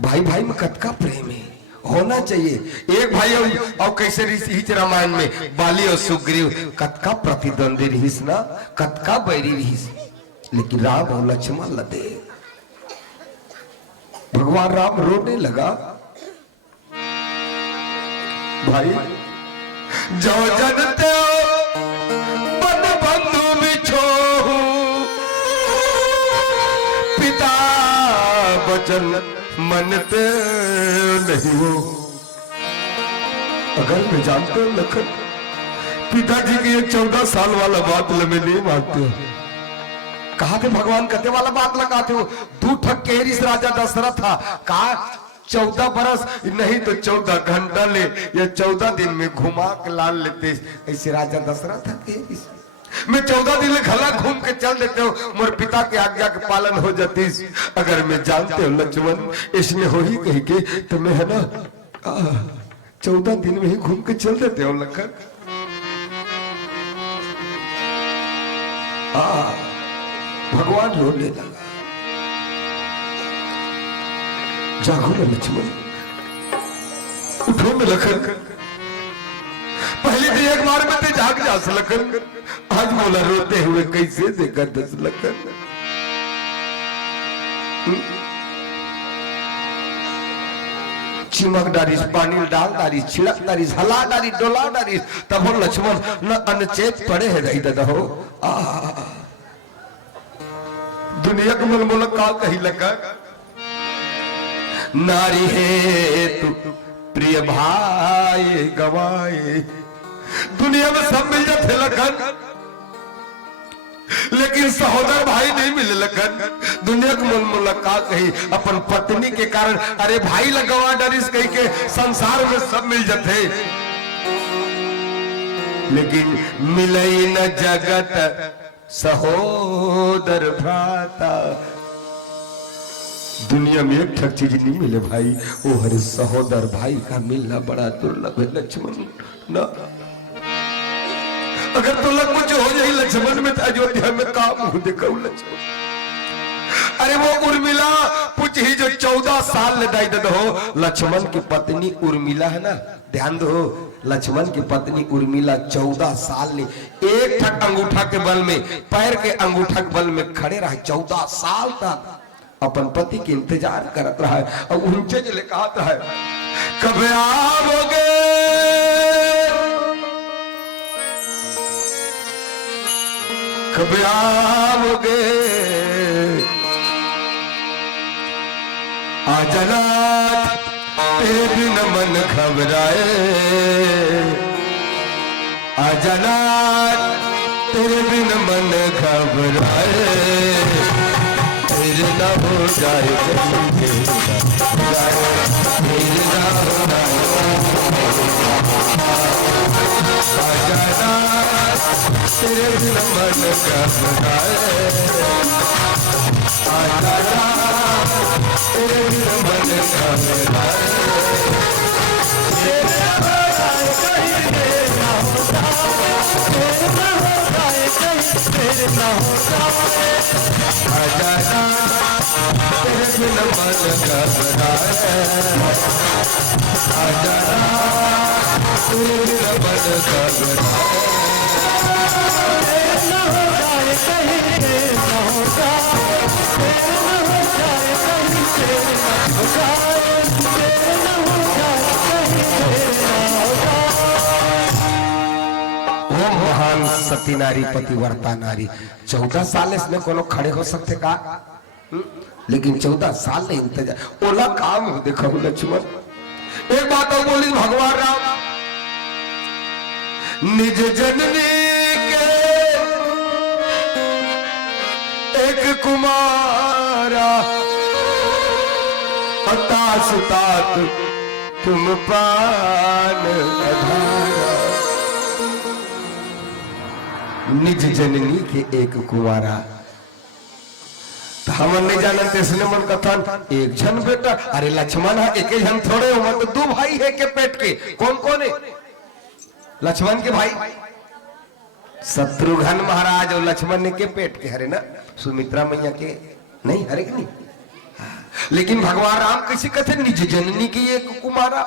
भाई भाई में कतका प्रेम है होना चाहिए। एक भाई और कैसे रही रामायण में बाली और सुग्रीव कतका प्रतिद्वंदी रहीस ना, कतका बैरी रहीस, लेकिन राम और लक्ष्मण लदे। भगवान राम रोने लगा भाई जो जनते बन बंधु बिछो पिता वचन मनते नहीं हो। अगर मैं जानते हो लखन पिताजी की ये 14 साल वाला बात मैं नहीं मानते हो। कहा थे भगवान कहते वाला बात लगाते हो। दू ठक केरिस राजा दशरथ था, कहा 14 बरस नहीं तो 14 घंटा ले या 14 दिन में घुमा के लाल लेते। ऐसे राजा दशरथ था मैं 14 दिन घला घूम के चल देते हो, मोर पिता के आज्ञा के पालन हो जाती। अगर मैं जानते हो लक्ष्मण इसने हो ही कही के तो मैं है ना 14 दिन में ही घूम के चल देते हो लखन। भगवान रोने लगा जागो न लक्ष्मण उठो न लखन। पहले तो एक बार में ते जाग जा लखन, आज बोला रोते हुए कैसे देखा दस लखन। चिमक डारिस पानी डाल डारिस छिड़क डारिस हला डारिस डोला डारिस तब हो लक्ष्मण न अनचेत पड़े है रही दादा हो। दुनिया को मन बोला का कही लगा नारी है तू प्रिय भाई गवाए। दुनिया में सब मिल जाते लखन, लेकिन सहोदर भाई नहीं मिले लखन। दुनिया को मन मुलाकात कही अपन पत्नी के कारण, अरे भाई लगवा डरिस कही के संसार में सब मिल जाते, लेकिन मिले न जगत सहोदर भ्राता। दुनिया में एक ठक चीज नहीं मिले भाई, वो हरे सहोदर भाई का मिलना बड़ा दुर्लभ है लक्ष्मण ना। अगर तो लग मुझे हो जाए लक्ष्मण में अयोध्या में काम हो देखा लक्ष्मण। अरे वो उर्मिला पूछ ही जो 14 साल ले दाई दे हो। लक्ष्मण की पत्नी उर्मिला है ना, ध्यान दो, लक्ष्मण की पत्नी उर्मिला 14 साल ने एक ठक अंगूठा के बल में, पैर के अंगूठा के बल में खड़े रहे। 14 साल तक अपन पति के इंतजार करत रहा है। और उनसे जो कहा था कब आओगे कब आओगे आजना तेरे बिन मन घबराए। आजना तेरे बिन मन घबराए। तेरे ना हो जाए तेरे ना हो जाए तेरे बिन मन घबराए आजा राम तेरे बिन मन घबराए आजा राम तेरे बिन मन घबराए आजा राम तेरे बिन मन घबराए वो महान सती नारी पतिव्रता नारी 14 साल इसमें कोनो खड़े हो सकते का लेकिन 14 साल ने इंतजार ओला काम हो देखो लक्ष्मण एक बात और बोली भगवान राम निज जननी के एक कुमारा पता सुतात तुम पान अधारा निज जननी के एक कुमारा तो हम नहीं जानते इसने मन कथन एक जन बेटा अरे लक्ष्मण है एक जन थोड़े हो तो 2 भाई है के पेट के कौन कौन है लक्ष्मण के भाई शत्रुघ्न महाराज और लक्ष्मण के पेट के हरे ना सुमित्रा मैया के नहीं हरे नहीं लेकिन भगवान राम किसी कहते निज जननी की एक कुमारा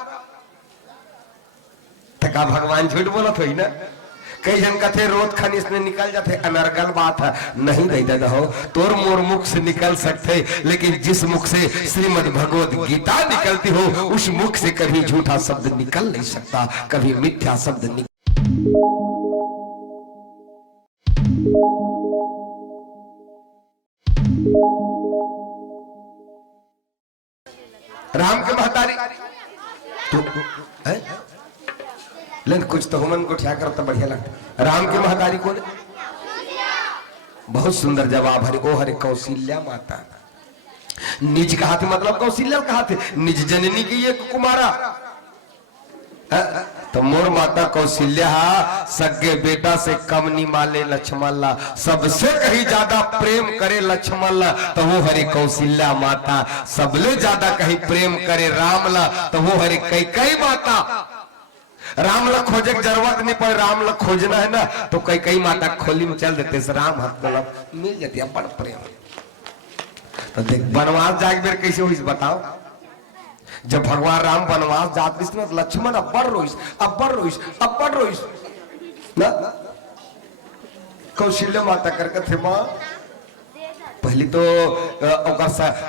तका भगवान झूठ बोला थोड़ी ना कई जन कहते रोज खनिश में निकल जाते अनर्गल बात है नहीं दे दादा हो तोर मोर मुख से निकल सकते लेकिन जिस मुख से श्रीमद् भगवत गीता निकलती हो उस मुख से कभी झूठा शब्द निकल नहीं सकता कभी मिथ्या शब्द राम के महतारी लेकिन कुछ तो हमन को ठिया करता बढ़िया लगता राम के महतारी कौन बहुत सुंदर जवाब हरे ओ हरे कौशल्या माता निज कहा थे मतलब कौशल्या कहा थे निज जननी की ये कुमारा तो मोर माता कौशल्या सगे बेटा से कम नहीं माले लक्ष्मण ला सबसे कहीं ज्यादा प्रेम करे लक्ष्मण ला तो वो हरे कौशल्या माता सबले ज्यादा कहीं प्रेम करे राम ला तो वो हरे कई माता राम ला खोजे की जरूरत नहीं पड़े राम ला खोजना है ना तो कई माता खोली में चल देते राम हाथ गलत मिल जाती है बड़ प्रेम तो देख वनवास जाके बेर कैसे हुई बताओ जब भगवान राम वनवास जाते इसमें लक्ष्मण अब्बर रोइस ना कौशल्या माता करके थे माँ पहली तो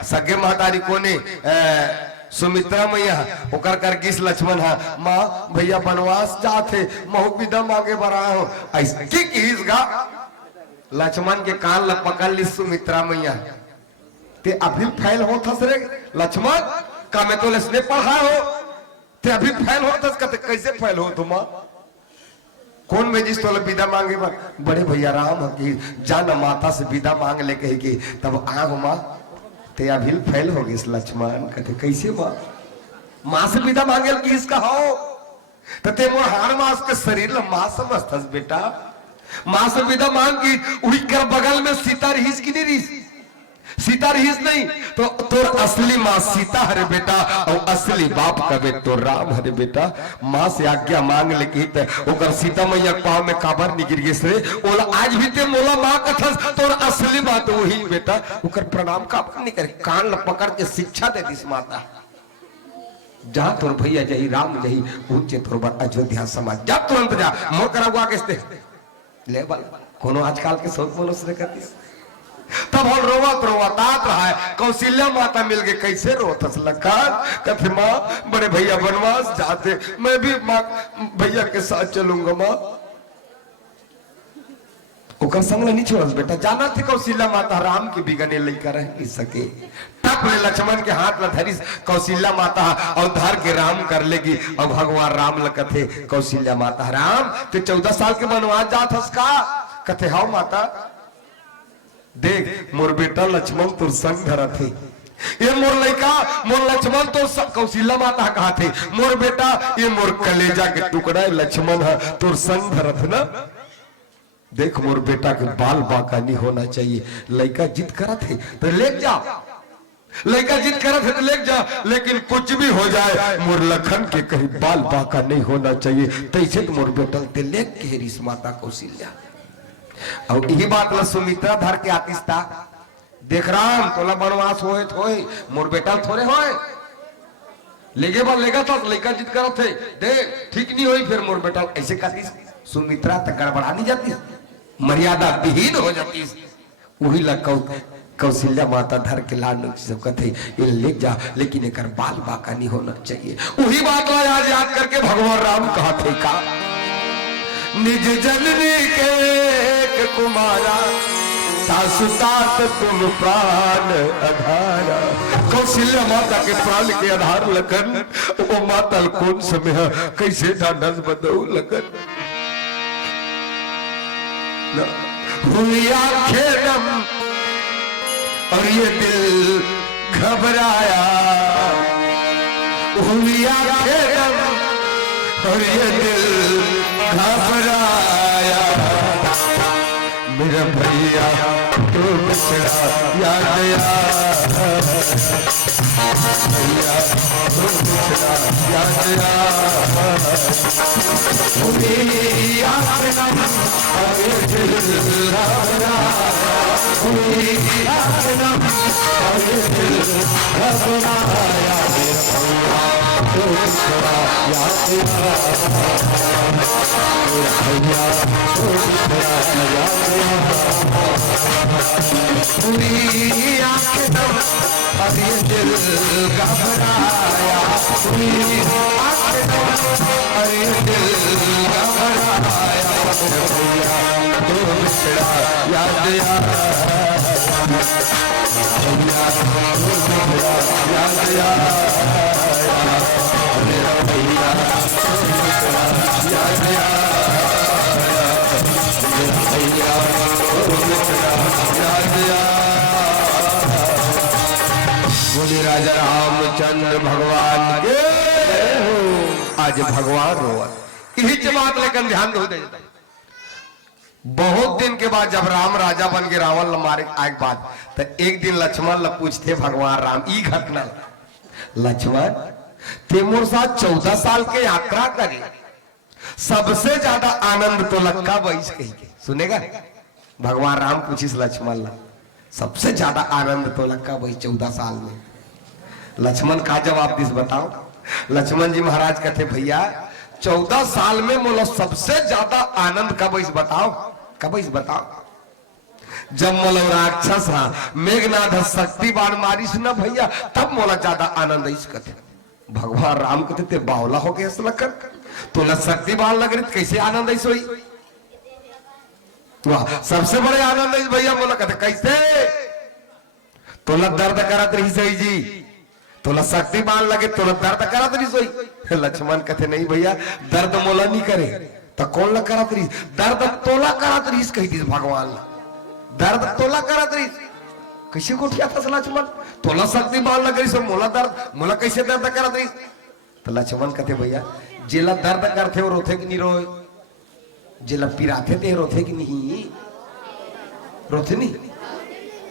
सगे महतारी कोने सुमित्रा मैया ओकर कर किस लक्ष्मण है माँ भैया वनवास जाते महु विदा मांगे बरा हो ऐसे किस गा लक्ष्मण के कान ल पकड़ ली सुमित्रा मैया ते अभी फैल हो थस रे लक्ष्मण का मैं तो इसने पढ़ा हो ते अभी फैल हो थस कहते कैसे फैल हो तुम कौन में जिस तो विदा मांगे बड़े भैया राम की जान माता से विदा मांग ले कही कि तब आग माँ ते अभी फैल हो गई लक्ष्मण कहते कैसे माँ से विदा मांगे कि इसका हो तो ते मोर हार मास के शरीर माँ समझतस बेटा माँ से विदा मांग की उही कर बगल में सीता रहीस की नहीं रहीस सीता रहीस नहीं तो तोर असली माँ सीता हरे बेटा और असली बाप कबे तो राम हरे बेटा माँ से आज्ञा मांग ले की ओकर सीता मैया पाँव में काबर नहीं गिर गए ओला आज भी ते मोला माँ कथस तोर असली बात तो वही बेटा ओकर प्रणाम काबर नहीं करे कान पकड़ के शिक्षा दे दिस माता जहां तोर भैया जही राम जही ऊंचे तोर अयोध्या समाज जा तुरंत जा मोर करा के ले बल कोनो आजकल के सोच बोलो से करती तब हम रोवत रहा है कौशल्या माता मिल गए कैसे रोतस लखन कहते माँ बड़े भैया वनवास जाते मैं भी माँ भैया के साथ चलूंगा माँ ओकर संग नहीं छोड़स बेटा जाना थी कौशल्या माता राम के बिगने लेकर रह नहीं सके तब लक्ष्मण के हाथ में धरी कौशल्या माता और धर के राम कर लेगी और भगवान राम लकथे कौशल्या माता राम तो 14 साल के वनवास जात हस का कथे हाउ माता देख मोर बेटा लक्ष्मण तुर संग धरत थे ये मोर लड़का मोर लक्ष्मण तो कौशल्या माता कहा थे मोर बेटा ये मोर कलेजा के टुकड़ा लक्ष्मण है तुर संग धरत ना देख मोर बेटा के बाल बाका नहीं होना चाहिए। लड़का जिद करत है तो ले जा, लड़का जिद करत है तो ले जा, लेकिन कुछ भी हो जाए मोर लखन के कहीं बाल बाका नहीं होना चाहिए। तैसे तो मोर बेटा ते ले के रिस माता कौशल्या और यही बात ला सुमित्रा धर के आतिस्ता देख राम तोला बनवास होए थोए मोर बेटा थोड़े होए लेगे बार लेगा था लड़का जिद करत थे दे ठीक नहीं होई फिर मोर बेटा ऐसे कहती सुमित्रा तक गड़बड़ा नहीं जाती, मर्यादा विहीन हो जाती। वही लग कौशल्या माता धर के लाड सब कहते इन ले जा, लेकिन एक बाल बाका नहीं होना चाहिए। वही बात ला आज याद करके भगवान राम कहा थे का निज जननी के एक कुमारा तासुतात तुम प्राण आधारा। कौशल्या माता के प्राण के आधार लखन वो मातल कौन समय कैसे ढांढस बदऊ लखन हुई आंखें और ये दिल घबराया, हुई आंखें और ये दिल घबराया। मेरा भैया तो बिछड़ा याद आया, भैया तो बिछड़ा याद आया। हुई आंखें और ये दिल घबराया, हुई आंखें और ये दिल घबराया। मेरा भैया तो बिछड़ा याद आया, भैया तो बिछड़ा याद आया। पूरी आंखें अब ये दिल घबराया, पूरी आंखें अब ये दिल घबराया। भैया तो बिछड़ा याद आया, भैया तो बिछड़ा याद आया। मेरा भैया तो बिछड़ा याद आया, मेरा भैया तो बिछड़ा याद आया। बोले राजा रामचंद्र भगवान के आज भगवान रोवत यही बात लेकर ध्यान दो दे। बहुत दिन के बाद जब राम राजा बन के रावण मारे आए बाद तो एक दिन लक्ष्मण पूछते भगवान राम ई घटना लक्ष्मण ते मोर साथ 14 साल के यात्रा करे सबसे ज्यादा आनंद तो लक्का बैस कही के सुनेगा। भगवान राम पूछिस लक्ष्मण सबसे ज्यादा आनंद तो लक्का बैस 14 साल में। लक्ष्मण का जवाब दिस बताओ। लक्ष्मण जी महाराज कहते भैया 14 साल में मोला सबसे ज्यादा आनंद कब इस बताओ, कब इस बताओ जब मोला राक्षस मेघनाथ शक्ति बाण मारिस ना भैया तब मोला ज्यादा आनंद इस कथे। भगवान राम कहते ते बावला हो गए लकर तोला शक्ति बाण लग रही कैसे आनंद ऐसे हुई। वाह सबसे बड़े आनंद इस भैया मोला कहते कैसे तोला दर्द करत रही सही जी, तोला शक्ति बाण लगे तोला दर्द करत रही सोई। लक्ष्मण कहते नहीं भैया दर्द मोला नहीं करे तो कौन ला करत रही दर्द तोला करत रही कही थी भगवान दर्द तोला करत रही कैसे गोठिया था लक्ष्मण तोला शक्ति बाण लग रही सब मोला दर्द मोला कैसे दर्द करत रही। तो लक्ष्मण कहते भैया जिला दर्द करते हो रोथे कि नहीं रोए, जिला पिराते थे रोथे कि नहीं रोथे नहीं।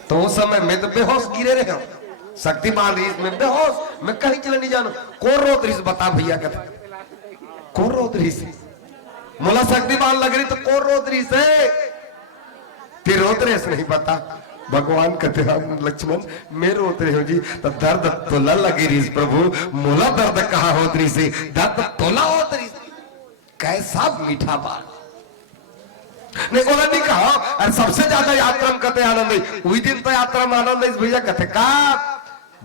तो उस समय मैं तो बेहोश गिरे रहे शक्ति बांध रही मैं बेहोश मैं कहीं चले नहीं जानो कौन रोत रही बता भैया कहते कौन रोत रही से मोला शक्ति बांध लग रही तो कौन रोत रही से फिर रोत रहे नहीं पता। भगवान कहते हम लक्ष्मण मैं रोत रहे हो जी तो दर्द तोला लगी रही प्रभु मोला दर्द कहाँ होत रही से दर्द तोला होत रही कैसा मीठा बात नहीं बोला नहीं कहा और सबसे ज्यादा यात्रा में कहते आनंद वही दिन तो यात्रा में आनंद भैया कहते का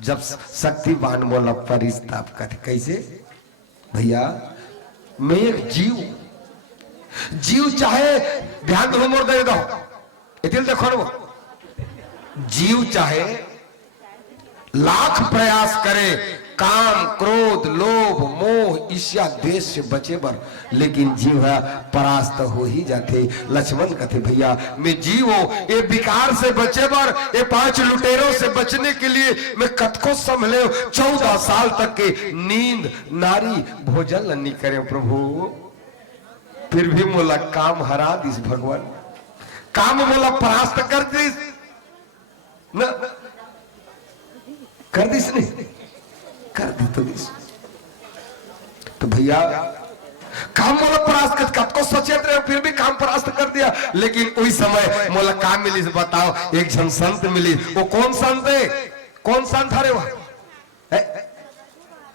जब शक्तिवान मोला परिस्ताप कहते कैसे भैया मैं एक जीव चाहे ध्यान दो मोर दे दो इतने देखो ना जीव चाहे लाख प्रयास करे काम क्रोध लोभ मोह ईर्ष्या द्वेष से बचे बर लेकिन जीव है परास्त हो ही जाते। लक्ष्मण कहते भैया मैं जीव हो ये विकार से बचे बर ये 5 लुटेरों से बचने के लिए मैं कतको संभले 14 साल तक के नींद नारी भोजन नहीं करे प्रभु फिर भी मोला काम हरा दिस भगवान काम बोला परास्त कर दी न, कर दी नहीं कर दी तो भैया काम मोला परास्त कर कब को सचेत रहे फिर भी काम परास्त कर दिया। लेकिन उस समय मोला काम मिली बताओ, एक जन संत मिली। वो कौन संत है? कौन संत है वो?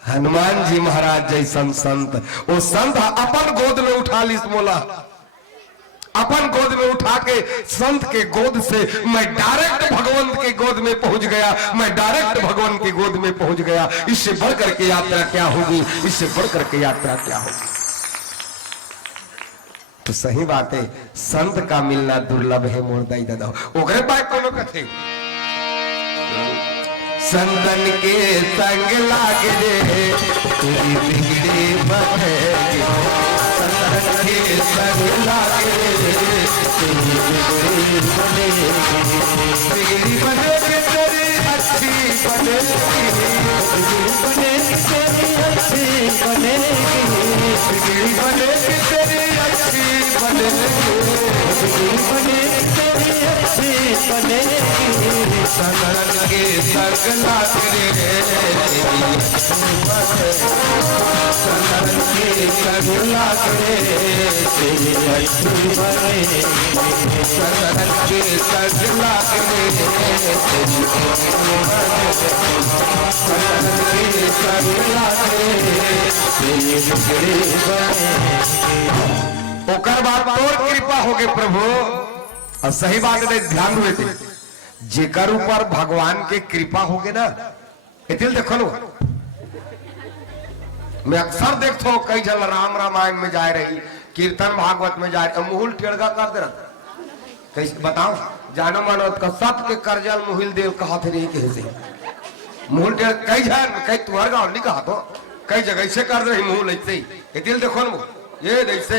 हनुमान जी महाराज जैसन संत। वो संत अपन गोद में उठा ली मोला, अपन गोद में उठा के संत के गोद से मैं डायरेक्ट भगवंत के गोद में पहुंच गया। मैं डायरेक्ट भगवान के गोद में पहुंच गया। इससे बढ़कर के यात्रा क्या होगी? इससे बढ़कर के यात्रा क्या होगी? तो सही बात है, संत का मिलना दुर्लभ है। मोर दाई दादा ओकरे बात कोनो कथे संतन के संग लागे रे तेरी बिगड़ी बनेगी। संतन के संग लागे रे तेरी बिगड़ी बनेगी। बिगड़ी बनेगी तेरी अच्छी बनेगी। बिगड़ी बनेगी तेरी अच्छी बनेगी। बिगड़ी बनेगी तेरी अच्छी बनेगी। बिगड़ी बनेगी तेरी अच्छी बनेगी। संतन के संग लागे रे संतन के संग लागे तेरी अच्छी बनेगी। संतन के संग लागे तेरी संतन के संग लागे तेरी बिगड़ी बनेगी। ओकर बाद तोर कृपा होगे प्रभु। और सही बात है, ध्यान हुए थे जेकर ऊपर भगवान के कृपा होगे ना, इतिल देखो लो। मैं अक्सर देखता हूं कई जन राम रामायण में जा रही, कीर्तन भागवत में जा रही, मुहुल टेढ़गा कर दे रहा। कैसे बताओ? जानो मानो का सब के करजल मुहिल देव कहा थे नहीं कैसे मुहुल टेढ़ कई जन कई तुम्हारे गाँव नहीं कहा तो कई जगह से कर रही मुहुल ऐसे ही। इतिल देखो ना ये ऐसे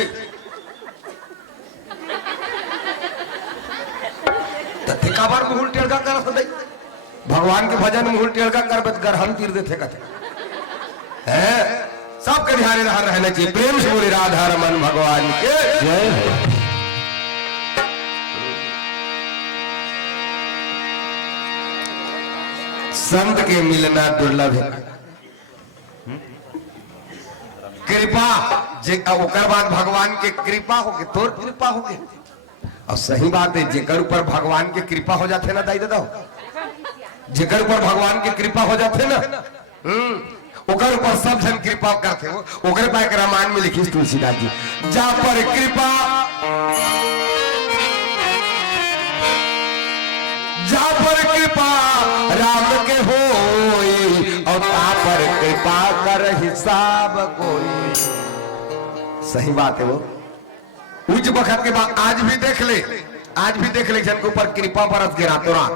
काबार मुहुल टेढ़गा कर सकते भगवान के भजन मुहुल टेढ़गा कर गरहन तीर देते कहते हैं। सबके ध्यान रहना चाहिए। प्रेम से बोले राधा रमन भगवान के जय। संत के मिलना दुर्लभ है। कृपा ओकर बाद भगवान के कृपा होगी तोर कृपा होगी। और सही बात है, जेकर ऊपर भगवान की कृपा हो जाते ना दाई दादा, जेकर ऊपर भगवान की कृपा हो जाते ना ओकर ऊपर सब जन कृपा करते हो। ओकरे पाए रामायण में लिखी तुलसीदास जी, जा पर कृपा जा पर कृपा राम के होई और ता पर कृपा कर हिसाब कोई। सही बात है वो। उच्च वक्त के बाद आज भी देख ले, आज भी देख ले जन के ऊपर कृपा बरस गई रातों रात।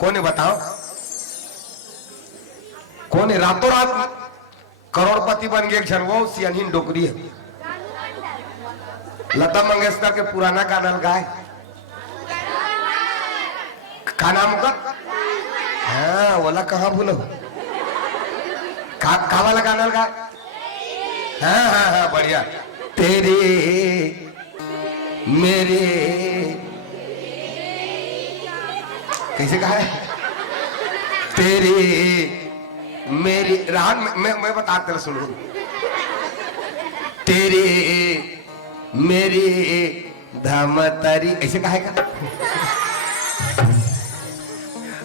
कौन है बताओ? कौन है? रातों रात करोड़पति बन गए जन, वो सियाहीन डोकरी है। लता मंगेशकर के पुराना गाना गाए, का नाम का? हाँ वाला कहाँ भूलो, का वाला गाना गाए? हाँ हाँ हाँ बढ़िया। तेरे मेरे कैसे कहा है? तेरे मेरे रान मैं बताते सुनो। तेरे मेरे धमतरी ऐसे कहा है?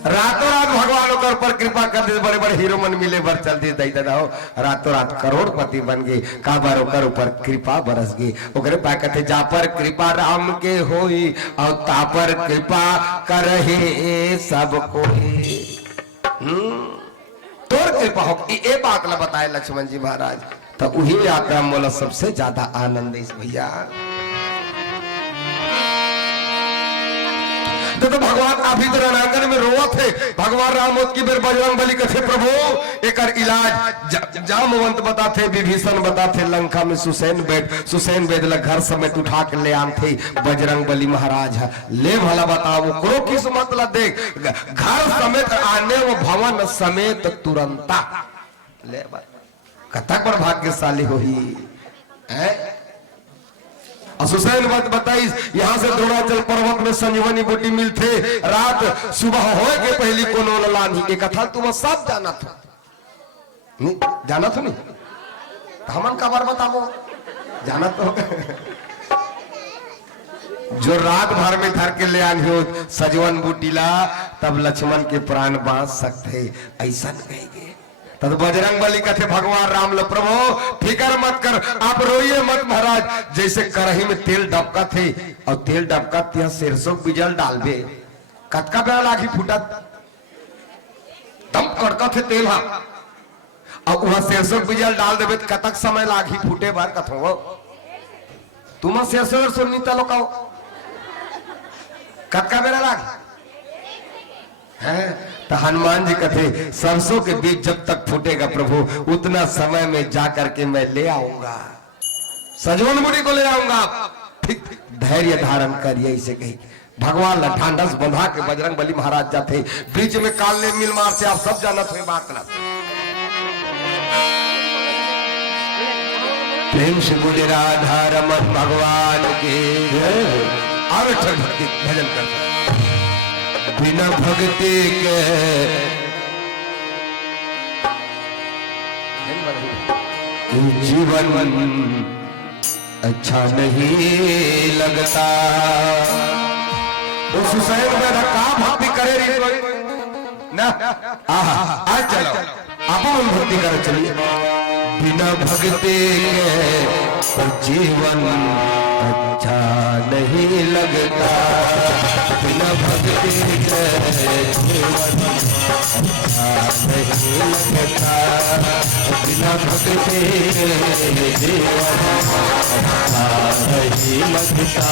रातों रात भगवान के ऊपर कृपा कर दे। बड़े बड़े हीरो मन मिले बर चल दी दई दादा हो, रातों रात करोड़पति बन गए। का बार ओकर ऊपर कृपा बरस गई। ओकरे पा कहते जा पर कृपा राम के होई और ता पर कृपा करहे सब कोई। तोर कृपा हो ये बात ला बताए लक्ष्मण जी महाराज। तो वही यात्रा मोला सबसे ज्यादा आनंद इस भैया। तो भगवान अभी तो रणांगन में रोवा थे। भगवान राम की बेर बजरंग बली कथे प्रभु एकर इलाज जामवंत बताते, विभीषण बताते, लंका में सुसैन बेद घर समेत उठा के ले आन थे बजरंग बली महाराज ले भला बताओ करो किस मतलब देख घर समेत आने वो भवन समेत तुरंता ले कथा पर भाग्यशाली हो ही। सुसैन बात बताइस यहाँ से द्रोणाचल पर्वत में संजीवनी बूटी मिलते रात सुबह होए के पहली कोनो लानी एक कथा तुम सब जाना था नहीं जाना तो नहीं हमन का बार बताओ जाना तो जो रात भर में धर के ले आनी हो सजवन बूटीला तब लक्ष्मण के प्राण बांच सकते ऐसा कहेंगे तब बजरंग बली कहते भगवान राम लो प्रभु फिकर मत कर आप रोइए मत महाराज जैसे कढ़ाई में तेल डबका थे और तेल डबका त्या सरसों बिजल डालबे कतका बेड़ा लागी फूटा दम कड़का थे तेल हा और वहां सरसों बिजल डाल देवे कतक समय लागी फूटे बार कथो तुम सरसों सुननी तलो का कतका बेड़ा लागी है तो हनुमान जी कहते सरसों के बीज जब तक फूटेगा प्रभु उतना समय में जाकर के मैं ले आऊंगा सजवन बुढ़ी को ले आऊंगा ठीक धैर्य धारण करिए इसे कही भगवान ढांढस बंधा के बजरंग बली महाराज जाते बीच में काल ने मिल मार से आप सब जानत हुए बात ना प्रेम से बोले राधा रमन भगवान के आवश्यक भक्ति भजन करता बिना भक्ति के जीवन अच्छा नहीं लगता उस सुसैन में का भक्ति करे ना आज चलो आप भक्ति कर चलिए बिना भक्ति के जीवन अच्छा नहीं लगता बिना भक्ति के जीवन अच्छा नहीं लगता बिना भक्ति के जीवन अच्छा नहीं लगता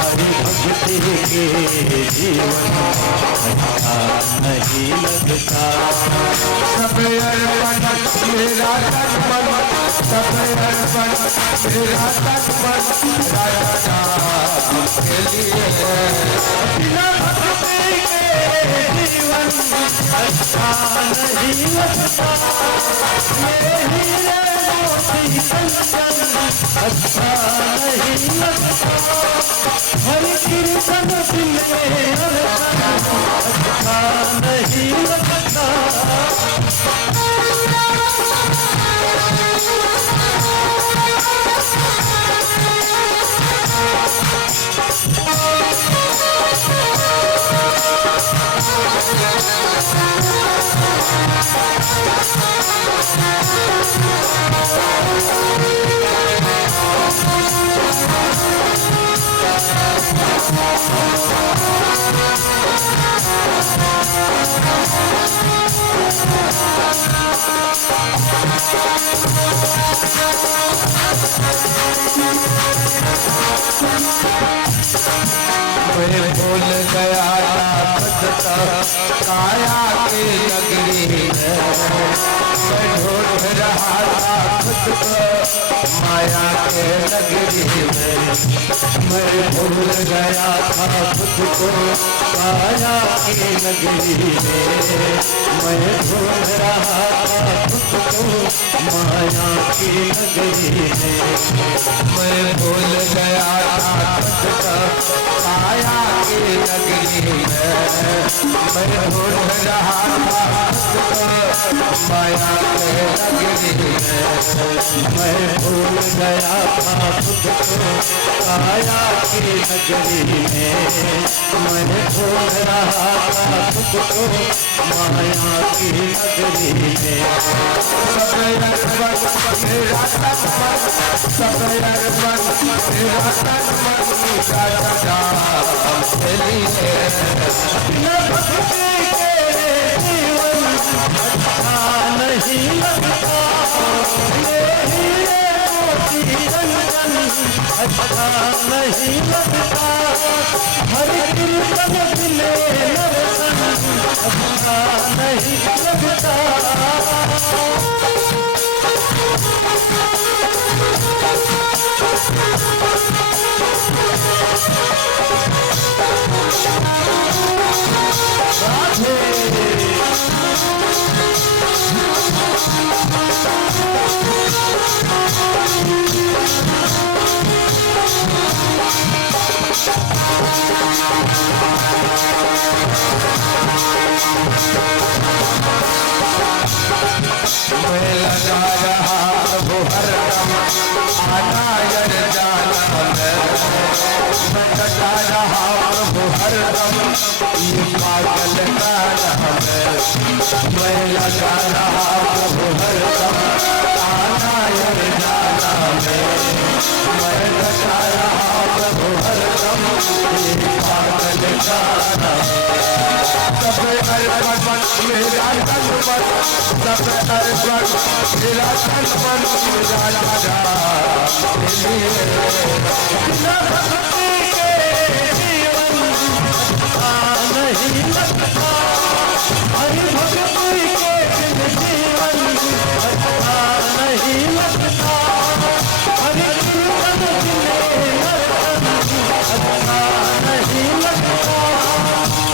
हरि भक्ति के जीवन अच्छा नहीं लगता सब अर्पण मेरा तन सब अर्पण मेरा तन राजा के लिए बिना भक्ति के जीवन अच्छा नहीं लगता ये हीरे मोती कंचन अच्छा नहीं लगता हरि कीर्तन दिल में अच्छा नहीं लगता मैं भूल गया काया की नगरी मैं ढूंढ रहा था खुद को माया के नगरी मैं भूल गया था खुद को काया की नगरी मैं ढूंढ रहा था खुद को माया की नगरी मैं भूल गया था खुद को काया की नगरी मैं ढूंढ रहा था माया के नगरी मैं भूल गया था खुद को काया की नगरी मैं ढूंढ रहा था खुद को माया की नगरी मेरा नहीं लगता अच्छा नहीं लगता हरि कीर्तन दिल अच्छा नहीं लगता ये पागल का नाम है। मैं लगा रहा प्रभु हरदम ताना ये जाना है। मैं लगा रहा प्रभु हरदम ये पागल का नाम है। सब अर्पण मेरा तन मन, सब अर्पण मेरा तन मन, मेरा राजा नहीं लगता। हरि भक्ति के बिन जीवन अच्छा नहीं लगता। हरि कीर्तन बिन नर्तन अच्छा नहीं लगता।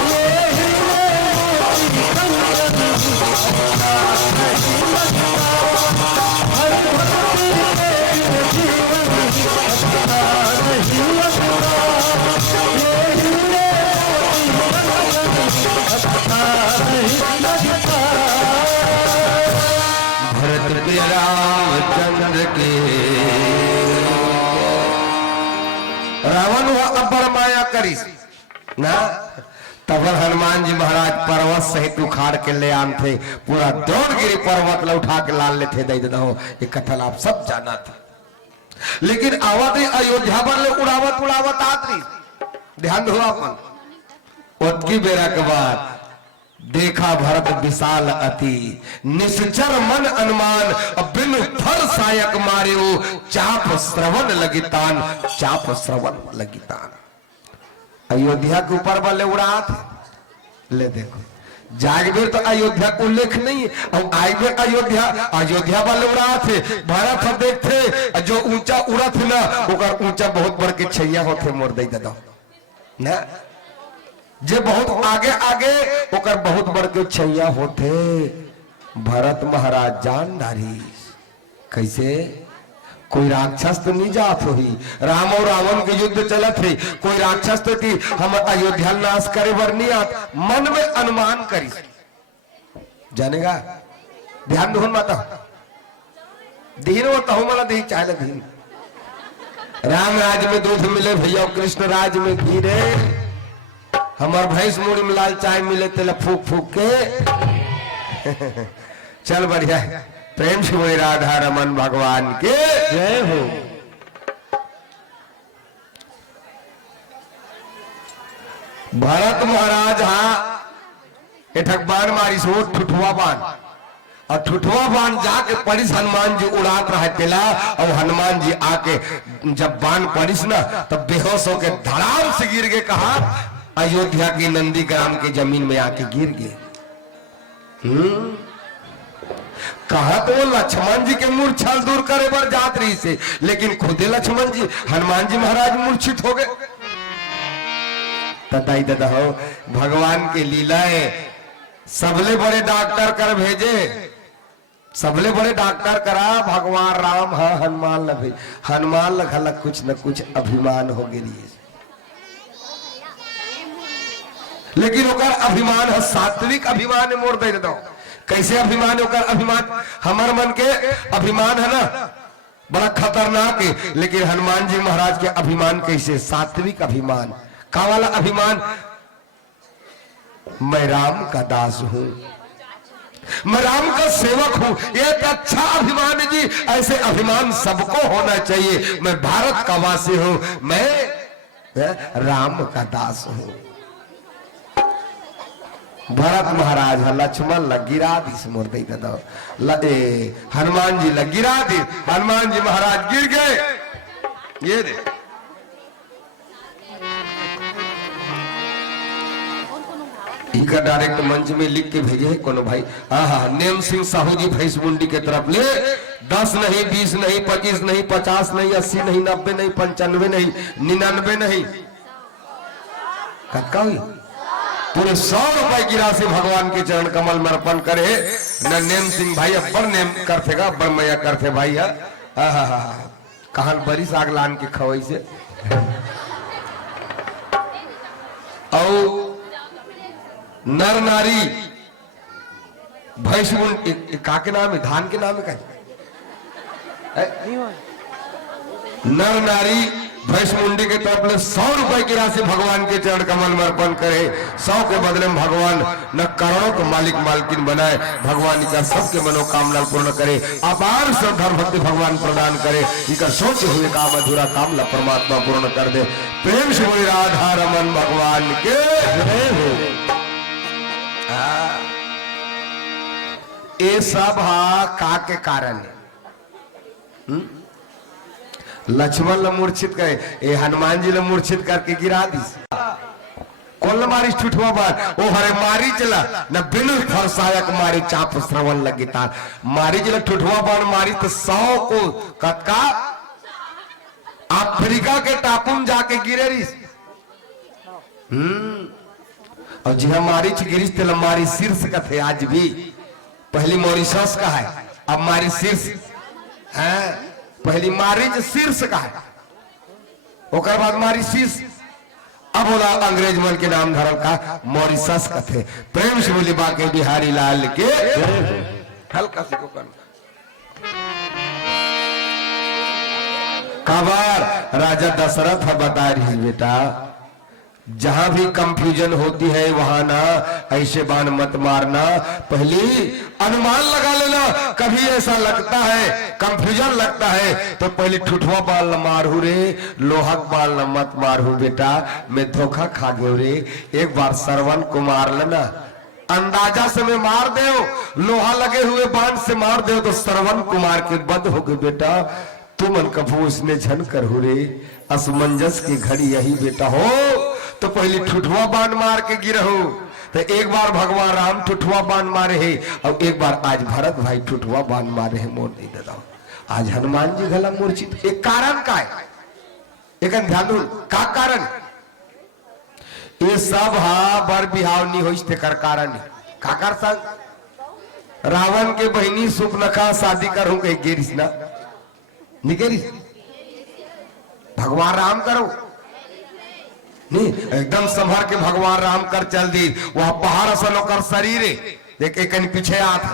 ये हीरे मोती कंचन अच्छा नहीं लगता। हरि भक्ति के बिन जीवन अच्छा नहीं लगता। ये हीरे भरत के रामचंद्र के रावण हुआ अब्बर माया करी ना, तब हनुमान जी महाराज पर्वत सहित उखाड़ के ले आन थे। पूरा द्रोणगिरी पर्वत ला उठा के लाल ले थे दे दो। ये कथन आप सब जाना था। लेकिन आवत अयोध्या पर ले उड़ावत उड़ावत आतरी ध्यान दो अपन। उतकी बेरा के बाद देखा भरत विशाल अति, निश्चर मन अनुमान, बिन फल सायक मारे वो चाप श्रवण लगितान, चाप श्रवण लगितान। अयोध्या के ऊपर वाले उड़ा थे। ले देखो जागबेर तो अयोध्या को उल्लेख नहीं है, और आगे अयोध्या अयोध्या वाले उड़ा थे। भारत हम देखते जो ऊंचा उड़ा थे ना, ओकर ऊंचा बहुत बड़ के छैया होते मोर दे दो ना। जे बहुत आगे आगे ओकर बहुत बड़ के छैया होते। भरत महाराज जान डारी कैसे कोई राक्षस तो नहीं जात होही। राम और रावण के युद्ध चलत है, कोई राक्षस तो कि हम अयोध्या नाश करे बर नहीं आत। मन में अनुमान करी जानेगा। ध्यान दो माता धीर होता हूं मला दी चाहे धीन। राम राज में दूध मिले भैया, कृष्ण राज में घी रे। हमार भैंस मुड़ी में लाल चाय मिले तेला फूक फूक के। चल बढ़िया प्रेम से वही राधा रमन भगवान के जय हो। भरत महाराज हाँ एठक बाण मारी सो ठुठुआ बाण, और ठुठुआ बाण जाके पड़िस हनुमान जी उड़ात रहे तेला। और हनुमान जी आके जब बाण पड़िस ना तब बेहोश होके धड़ाम से गिर गए। कहा अयोध्या की नंदी ग्राम की जमीन में आके गिर गए। कहा तो लक्ष्मण जी के मूर्छा दूर करे बर जात रही से, लेकिन खुदे लक्ष्मण जी हनुमान जी महाराज मूर्छित हो गए। तदाई दादा हो भगवान की लीलाएं। सबले बड़े डॉक्टर कर भेजे, सबले बड़े डॉक्टर करा भगवान राम है, हनुमान ल हनुमान लखल कुछ न कुछ अभिमान हो गई। लेकिन ओकर अभिमान है सात्विक अभिमान मोड़ दे दो। कैसे अभिमान ओकर अभिमान? हमार मन के अभिमान है ना बड़ा खतरनाक है, लेकिन हनुमान जी महाराज के अभिमान कैसे? सात्विक अभिमान। का वाला अभिमान? मैं राम का दास हूं, मैं राम का सेवक हूं। एक अच्छा अभिमान जी। ऐसे अभिमान सबको होना चाहिए। मैं भारत का वासी हूं, मैं राम का दास हूं। भरत महाराज लक्ष्मण लगिरा दी मोर दे दे हनुमान जी लगिरा दी। हनुमान जी महाराज गिर गए। ये दे इनका डायरेक्ट मंच में लिख के भेजे है कोनो भाई। हाँ नेम सिंह साहू जी भैंस मुंडी के तरफ ले 10 नहीं 20 नहीं 25 नहीं 50 नहीं 80 नहीं 90 नहीं 95 नहीं 99 नहीं कतका हुई पूरे 100 रुपए की राशि भगवान के चरण कमल में अर्पण करे। न नेम सिंह भाई अब्बर नेम करतेगा अब्बर मैया करते भाई। कहान बड़ी साग लान के खवई से और नर नारी भैंस का के नाम है, धान के नाम है। नर नारी भैंस मुंडी के तरफ ले 100 रुपए की राशि भगवान के चरण कमल में अर्पण करे। 100 के बदले में भगवान न करोड़ों का मालिक मालकिन बनाए, भगवान का सबके मनोकामना पूर्ण करे, अपार श्रद्धा भक्ति भगवान प्रदान करे, इनका सोचे हुए काम अधूरा कामना परमात्मा पूर्ण कर दे। प्रेम से बोली राधा रमन भगवान के। ये सब का के कारण है। लक्ष्मण ल मूर्छित करे, ये हनुमान जी ल मूर्छित करके गिरा दी। कौन मारी ठुठवा बार ओ हरे मारी चला न बिन फरसायक मारी चाप श्रवण लगी तार मारी चला ठुठवा बार मारी तो 100 को कतका अफ्रीका के टापू में जाके गिरे रही। और जी हमारी गिरीश तेल मारी शीर्ष का थे आज भी। पहली मॉरिशस का है, अब मारी शीर्ष है। पहली मारिच शीर्ष का है, ओकर बाद मारी शीर्ष, अब बोला अंग्रेज मन के नाम धरल का मॉरिशस का थे। प्रेम से बोली बाके बिहारी लाल के। हल्का सी को करना कबार राजा दशरथ बता रही बेटा, जहां भी कंफ्यूजन होती है वहां ना ऐसे बाण मत मारना, पहले अनुमान लगा लेना। कभी ऐसा लगता है कंफ्यूजन लगता है तो पहले ठुठवा बाल न मारू रे, लोहक बाल न मत मारू बेटा, मैं धोखा खा गयो रे। एक बार श्रवण को मार लेना, अंदाजा से मैं मार दे, लोहा लगे हुए बाण से मार दे तो श्रवण कुमार के बद हो गए बेटा। तुमन कभू उसने झन कर हो रे, असमंजस की घड़ी यही बेटा हो। तो पहले ठुठवा बाण मार के गिरहो। तो एक बार भगवान राम ठुठवा बाण मारे है और एक बार आज भरत भाई ठुठवा बाण मारे है। मोर नहीं देता आज हनुमान जी गला मूर्छित। एक कारण का है, एक ध्यान दो का कारण ये सब हा बर बिहाव नहीं होइस ते कर कारण का कर संग रावण के बहिनी सुपनखा शादी करूं कहीं गेरिस ना निकेरिस भगवान राम करो नहीं एकदम संभर के भगवान राम कर चल दी। वह पहाड़ सन होकर शरीर देख एक पीछे आता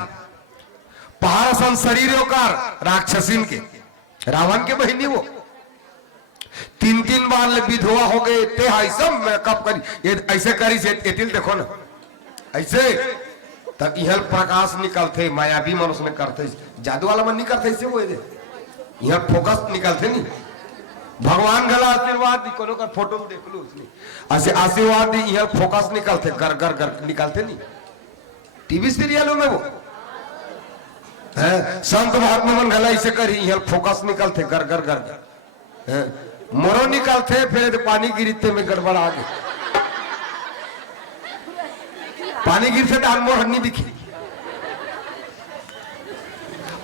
पहाड़ सन शरीर होकर राक्षसीन के रावण के बहिनी वो 3-3 बार ले विधवा हो गए ते सब मेकअप करी ये ऐसे करी से एतिल देखो ना ऐसे तब यह प्रकाश निकलते मायावी मनुष्य में करते जादू वाला मन नहीं करते इसे वो यह फोकस निकलते नहीं। भगवान गला आशीर्वाद दी कोनो का फोटो में देख लो उसने ऐसे आशीर्वाद दी यह फोकस निकलते गर गर गर निकलते नहीं टीवी सीरियलों में वो है संत महात्मा मन गला इसे करी यह फोकस निकलते गर गर गर मोरो निकलते फिर पानी गिरते में गड़बड़ आ गई पानी गिरते डाल मोर नहीं दिखी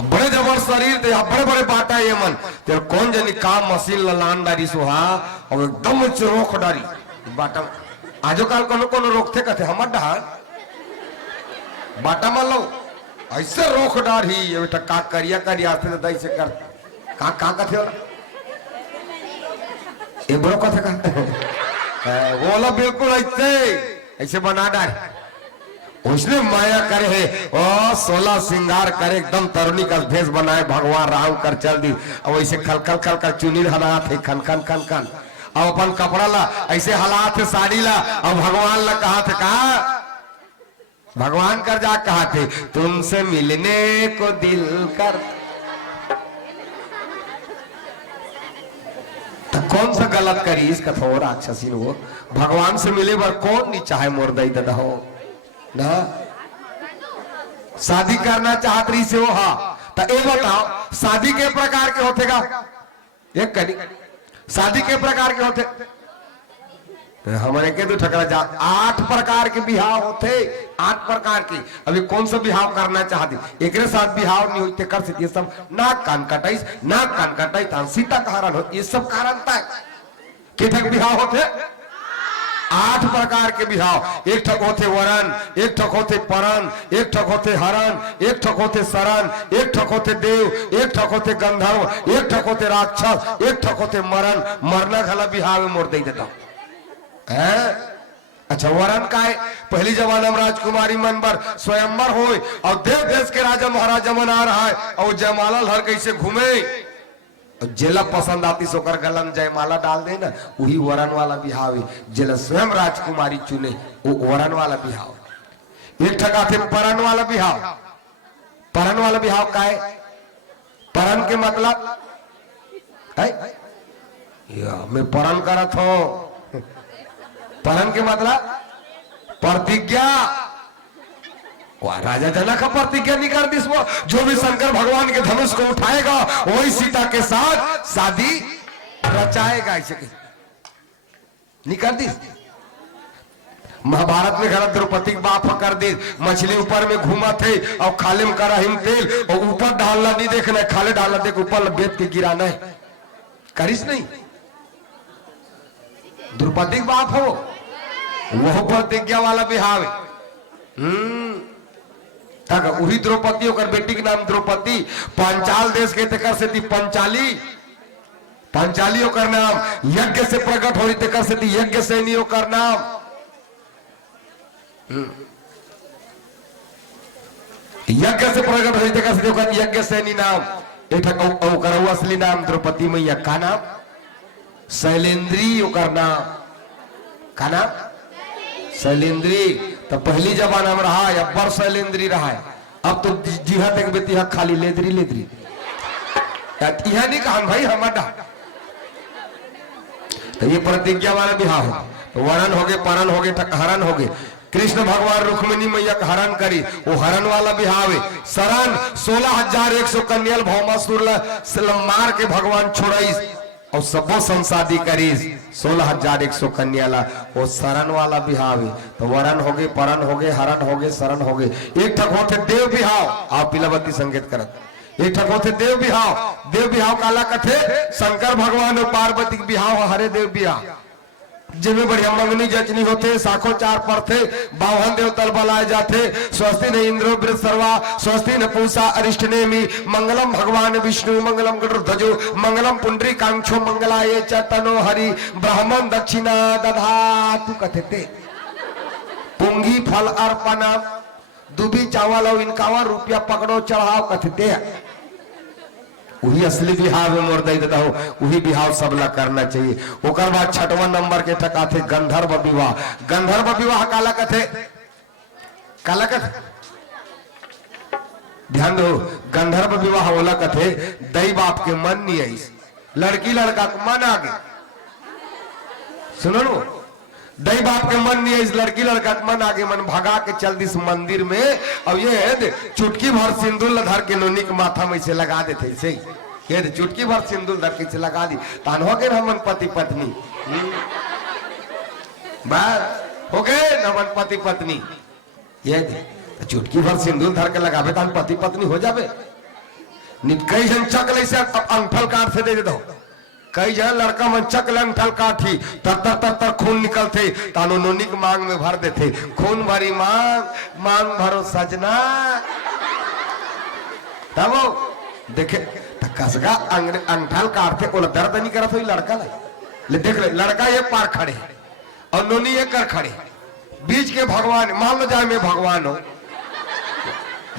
बड़े जबर शरीर थे बड़े बड़े बाटा ये मन तेरे कौन जानी काम मशीन लान डारी सुहा और एकदम रोक डारी बाटा आजो काल कोनो कोनो रोकते कहते हमर डहार बाटा मान लो ऐसे रोक डारी ये बेटा का करिया करिया आते तो ऐसे कर का कहते हो ये बड़ो कथे का वो वाला बिल्कुल ऐसे ऐसे बना डारी उसने माया करे है और 16 श्रृंगार करे एकदम तरुणी का भेष बनाए भगवान राम कर चल दी और वैसे खल खल खल कर चुनी हलात है खन खन खन खन और अपन कपड़ा ला ऐसे हालात है साड़ी ला और भगवान ला कहा थे कहा भगवान कर जा कहा थे तुमसे मिलने को दिल कर तो कौन सा गलत करी इसका थोड़ा राक्षसी हो भगवान से मिले बार कौन नहीं चाहे मोर दई दादा हो ना शादी करना चाहत रही से वो हाँ तो ये बताओ शादी के प्रकार के होते का एक करी शादी के प्रकार के होते हमारे के तो ठकरा जा 8 प्रकार के बिहाव होते 8 प्रकार की अभी कौन सा बिहाव करना चाहती एक साथ बिहाव नहीं होते कर सकती सब नाक कान कटाई सीता कारण हो ये सब कारण था कितने बिहाव होते 8 प्रकार के बिहाव एक ठक होते वरण एक ठक होते परन एक ठक होते हरण एक ठक होते शरण एक ठक होते देव एक ठक होते गंधर्व एक ठक होते राक्षस एक ठक होते मरण मरना घला बिहाव में मोड़ दे देता है। अच्छा वरण का है पहली जमाना में राजकुमारी मनबर स्वयंवर हो और देव देश के राजा महाराजा मन आ रहा है और जयमाला हर कैसे घूमे और जेला पसंद आती सोकर गलन जयमाला डाल दे ना, वही वरन वाला बिहाव जेला स्वयं राजकुमारी चुने वो वरन वाला बिहाव। एक ठका थे परन वाला बिहाव। परन वाला बिहाव का है? परन के मतलब है मैं परन करत हो। परन के मतलब प्रतिज्ञा। राजा जनक का प्रतिज्ञा नहीं कर दी, जो भी शंकर भगवान के धनुष को उठाएगा वही सीता के साथ शादी रचाएगा। ऐसे नहीं कर दी। महाभारत में घर द्रौपदी के बाप कर दी, मछली ऊपर में घूमा थे और खाले में करा हिम तेल और ऊपर डालना नहीं देखना, खाले डालना देख ऊपर बेच के गिराना है। करिस नहीं? द्रौपदी के बाप हो वह प्रतिज्ञा वाला बिहाव। तक वही द्रौपदी होकर बेटी के नाम द्रौपदी। पांचाल देश के तेकर से थी पंचाली। पंचाली होकर नाम यज्ञ से प्रकट हो तेकर से थी यज्ञ सैनी होकर नाम। यज्ञ से प्रकट हो तेकर से होकर यज्ञ सैनी नाम। एक असली नाम द्रौपदी मैया का नाम शैलेंद्री होकर नाम। का नाम शैलेंद्री। तो पहली जमाना में रहा या बर शैलेंद्री रहा है। अब तो जिहा तक बेटी खाली लेदरी लेदरी यह नहीं कहा भाई हमारा। तो ये प्रतिज्ञा वाला बिहार हो। तो वरन हो गए, परन हो गए, हरण हो गए। कृष्ण भगवान रुक्मिणी मैया का हरण करी, वो हरण वाला बिहाव है। शरण 16,100 कन्याल भौमासुर मार के भगवान छोड़ाई और सबो संसादी करी 16,100 कन्याला, वो शरण वाला बिहाव है। तो वरन हो गए, परन हो गए, हरण हो गए, शरण हो गए। एक ठक होते देव बिहाव। आप पिलावती संकेत करत। एक ठक होते देव बिहाव। देव बिहाव काला कथे शंकर भगवान और पार्वती के बिहाव हरे देव बिहाव, जिनमें बढ़िया मंगनी जचनी होते, साखो चार पर थे, बावन देव तल बलाए जाते। स्वस्ति न इंद्रो वृत सर्वा, स्वस्ति न पूषा अरिष्ट नेमी, मंगलम भगवान विष्णु, मंगलम गरुड़ध्वजो, मंगलम पुंडरी कांक्षो, मंगलाये च तनो हरि, ब्राह्मण दक्षिणा दधातु कथते। पुंगी फल अर्पणा, दुबी चावल और इनकावा रुपया पकड़ो चढ़ाओ कथते। वही असली बिहाव में मोर दे देता हो, वही बिहाव सबला करना चाहिए। ओकर बाद 6वां नंबर के टका थे गंधर्व विवाह। गंधर्व विवाह काला कथे, काला कथे ध्यान दो। गंधर्व विवाह होला कथे दई बाप के मन नहीं आई, लड़की लड़का को मन आगे। सुनो लो, दई बाप के मन नहीं आई, लड़की लड़का के मन आगे। मन भगा के चल दिस मंदिर में और ये चुटकी भर सिंदूर धर के नोनी के माथा में से लगा देते से ये चुटकी भर सिंदूर धर के से लगा दी। तान हो गए हमन पति पत्नी। बस हो गए हमन पति पत्नी। ये चुटकी भर सिंदूर धर के लगावे तान पति पत्नी हो जावे। कई जन चक से अंगठल काट से दे दो। कई जन लड़का मन चक अंगठल काठी तर तर तर खून निकलते, तानो नोनी के मांग में भर देते। खून भरी मांग, मांग भरो सजना। तब देखे कसगा अंगठल काटते को दर्द नहीं करत हो लड़का ले देख ले। लड़का ये पार खड़े और नोनी ये कर खड़े, बीच के भगवान मान लो जाए मैं भगवान हो।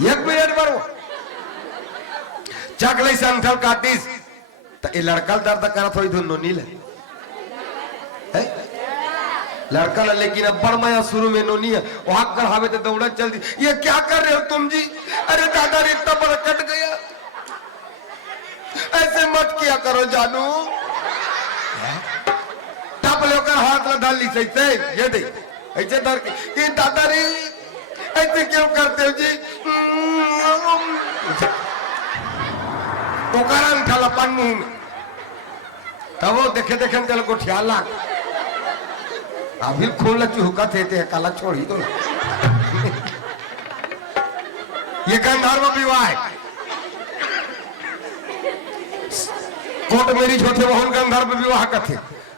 एक मिनट बरो चक ले से अंगठल काटिस तो ये लड़का दर्द करत हो इधर नोनी ले लड़का ले। लेकिन अब बड़ माया शुरू में नोनी है वहां कर हावे तो दौड़ा चल दी। ये क्या कर रहे हो तुम जी? अरे दादा रे इतना बड़ा कट गया, ऐसे मत किया करो जानू। टप लेकर हाथ में डाल ली सही ये दे ऐसे धर के। ये दादा रे ऐसे क्यों करते हो जी? अपन मुंह में तब वो देखे देखे चल को ख्याल लाग अभी खोल चुका थे काला छोड़ी तो ये गंधर्व विवाह है। कोर्ट मैरिज होते वह गंधर्व विवाह का थे।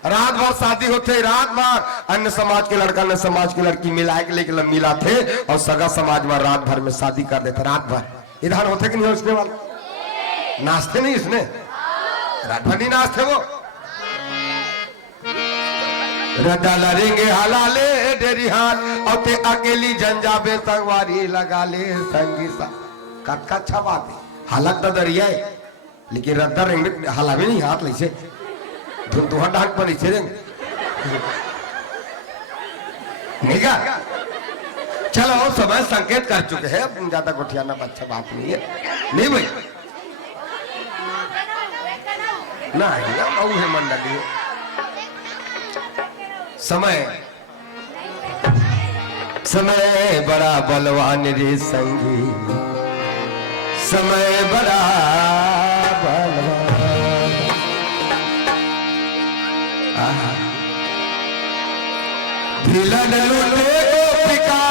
रात भर शादी होते, रात भर अन्य समाज के लड़का अन्य समाज की लड़की मिलाए के लेके मिला थे और सगा समाज में रात भर में शादी कर देते। रात भर इधर होते कि नहीं? उसने वाला नाचते नहीं, इसने रात भर नहीं नाचते वो। रटा लरेंगे हलाले डेरी हाल और ते अकेली जंजाबे संगवारी लगा ले संगी सा कटका छवाते हालत दरिया लेकिन रद्दा रेंगे हलावे नहीं हाथ ले से धुन तुहा डाक पर इसे रेंगे नहीं का चलो समय संकेत कर चुके हैं अब ज्यादा गोठियाना अच्छा बात नहीं है नहीं भाई ना है मंडली समय समय बड़ा बलवान रे संगी समय बड़ा बलवान भिलन लूटे गोपिका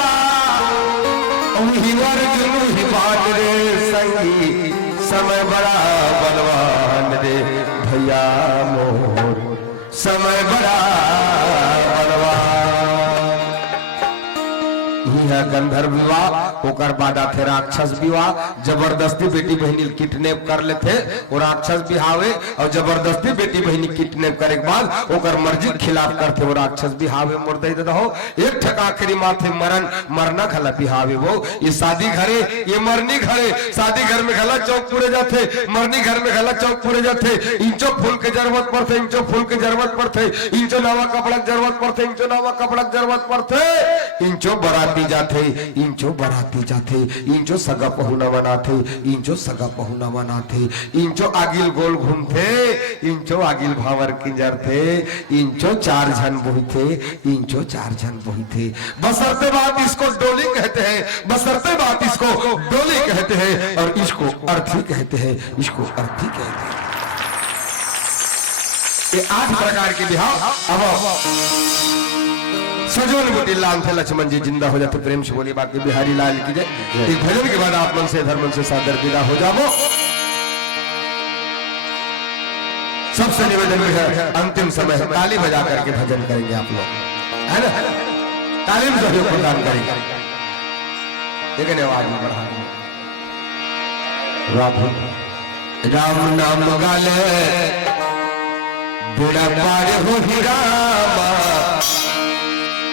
ही बात रे संगी समय बड़ा बलवान रे भैया मोर समय बड़ा गंधर्व विवाह होकर बादा थे राक्षस विवाह जबरदस्ती बेटी बहनी किडनैप कर लेते और राक्षस बिहावे और जबरदस्ती बेटी बहनी किडनैप करे के बाद ओकर मर्जी के खिलाफ करते वो राक्षस बिहावे मुर्दे रहो एक ठकाखरी माथे मरण मरना खला बिहावे वो ये शादी घरे ये मरनी घरे शादी घर में गला चौक पूरे जाते मरनी घर में गला चौक पूरे जाते इंचो फूल के जरूरत पड़ते इंचो फूल के जरूरत पड़ते इंचो नवा कपड़ा जरूरत पड़ते इंचो नवा कपड़ा जरूरत पड़ते इंचो बराती जाते इंचो बराती जाते इंचो सगा पहुना बनाते इंचो सगा पहुना बनाते इंचो आगिल गोल घूमते इंचो आगिल भावर किंजर थे इंचो चार जन बोही थे इंचो चार जन बोही थे बसरते बात इसको डोली कहते हैं बसरते बात इसको डोली कहते हैं और इसको अर्थी कहते हैं इसको अर्थी कहते हैं ये 8 प्रकार के बिहाव अब सजोन बुटी लाल थे लक्ष्मण जी जिंदा हो जाते प्रेम से बोली बाकी बिहारी लाल की जय एक भजन के बाद आप मन से धर्म से सादर विदा हो जाओ सबसे निवेदन है अंतिम समय है ताली बजा करके भजन करेंगे आप लोग है ना तालीम सहयोग प्रदान करेंगे लेकिन आवाज में बढ़ा राम नाम गाले बेड़ा पार हो ही रामा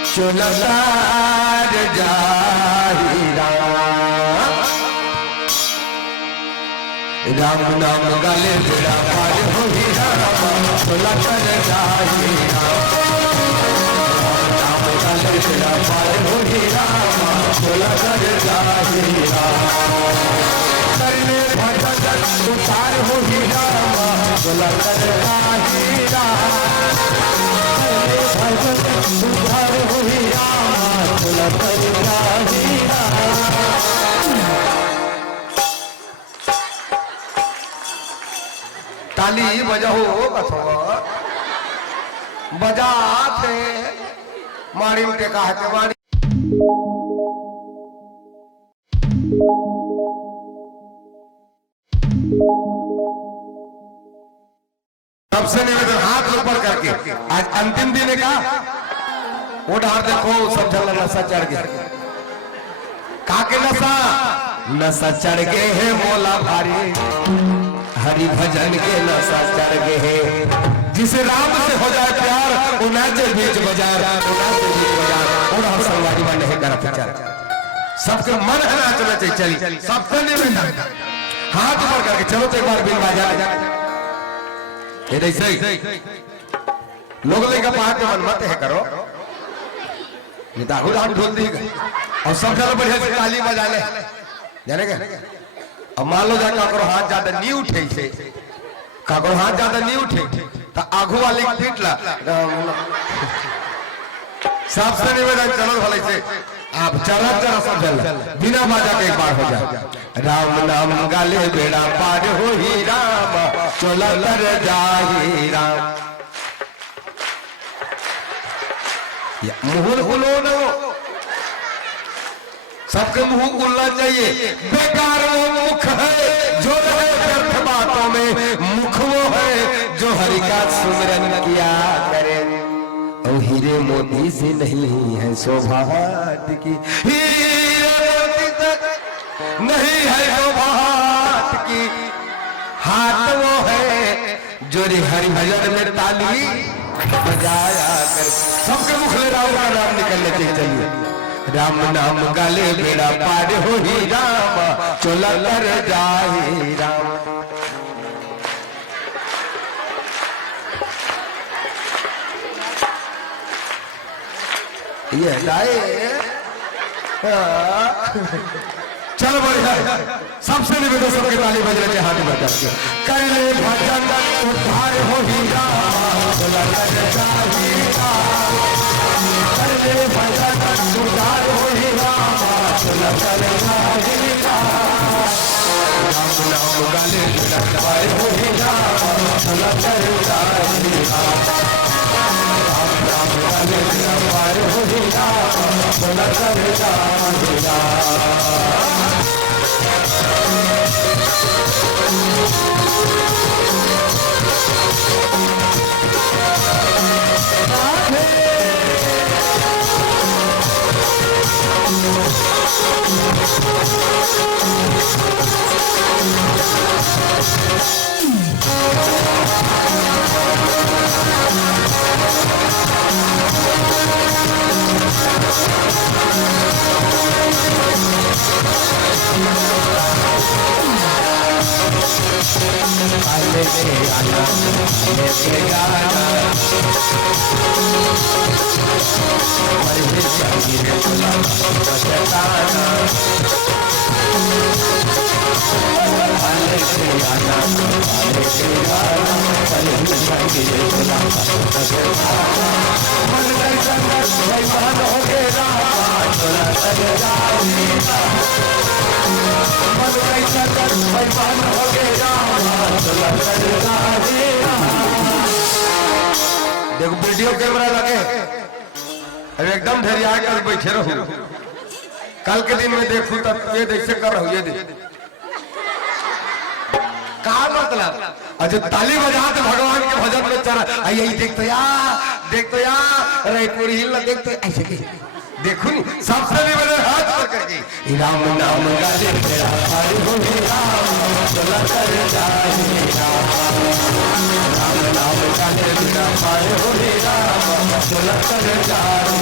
चोलतार जाही राम नाम गाले बेड़ा पार हो ही राम चोलतार जाही राम गाले बेड़ा पार हो ही राम चोलतार जाही करने भजन उतार हो ही राम चोलतार जाही सुधार हो ही राम चोलतार जाही ताली बजाओ बजा थे मारी उठे कहा के मारी सबसे निवेदन हाथ ऊपर करके आज अंतिम दिन का वो ढार देखो सब जल नशा चढ़ गया काके नशा चढ़ गए है मोला भारी हरि भजन के नशा चढ़ गए है जिसे राम से हो जाए प्यार वो नाचे बीच बाजार और हम संगवारी में नहीं करते चल सबके मन है नाचना चाहिए चली सबसे निवेदन हाथ ऊपर करके चलो तो एक बार बिन बाजा ये ऐसे लोग लेकर पहाड़ पे मन मत है करो ये दागुर हाथ ढोल दी और सब चलो बढ़िया से ताली बजा ले जाने क्या अब मान लो जाकर करो हाथ ज्यादा नहीं उठे से काको हाथ ज्यादा नहीं उठे तो आगू वाली पीट ला सबसे निवेदन चलो भले से आप चरा चरा सब चल बिना बाजा के एक बार हो जाए राम नाम गाले बेड़ा पार हो ही राम चोलतार जाही राम मुंह खुलो न सबके मुंह खुलना चाहिए बेकार वो मुख है जो रहे व्यर्थ बातों में मुख वो है जो हरि का सुमिरन किया करे और हीरे मोती से नहीं है सौभाग्य की हीरे मोती तक नहीं है सौभाग्य की हाथ वो है जो हरि भजन में ताली बजाया कर सबके मुख ले राम का नाम निकलने चाहिए राम नाम गाले बेड़ा पार हो ही राम चोलतार जाही राम ये हटाए। चलो बढ़िया, सबसे निवेदन सबके ताली बज रहे हाथ में करके कर ले भजन उद्धार हो हीरा कर ले भजन उद्धार हो हीरा राम नाम गाले उद्धार हो हीरा राम नाम गाले उद्धार हो हीरा देखो वीडियो कैमरा लगे, अब एकदम धैर्य कर बैठे रहो। कल के दिन में देखूं तब ये जैसे कर रहा हूं, ये देख का मतलब अच्छा ताली बजाते भगवान के भजन में चला आई देख तो यार रायपुर हिल देख तो ऐसे देखो नी सबसे भी बड़े हाथ पर करके राम नाम गाले तेरा पार हो राम चला कर जाए राम नाम गाले तेरा पार हो राम चला कर जाए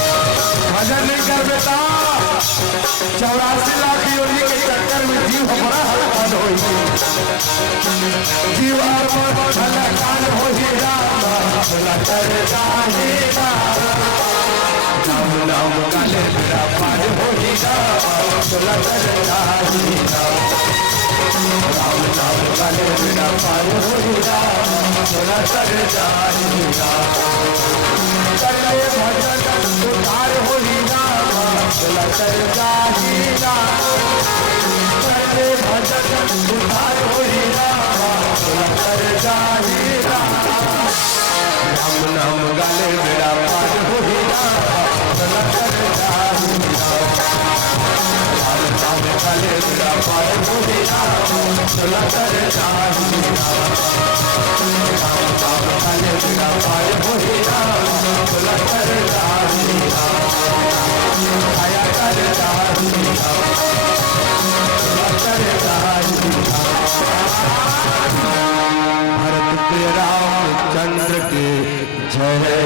भजन नहीं कर बेटा 84 लाख योगी के चक्कर में जीव हमारा हलकान हो जीव हलकान हो राम नाम गाले मेरा पार हो राम नाम गाले मेरा पार हो भजन उद्धार हो भजन उद्धार हो राम नाम गाले मेरा पार हो राम नाम गाले मेरा पार हो चला कर भरत के रामचंद्र के जय।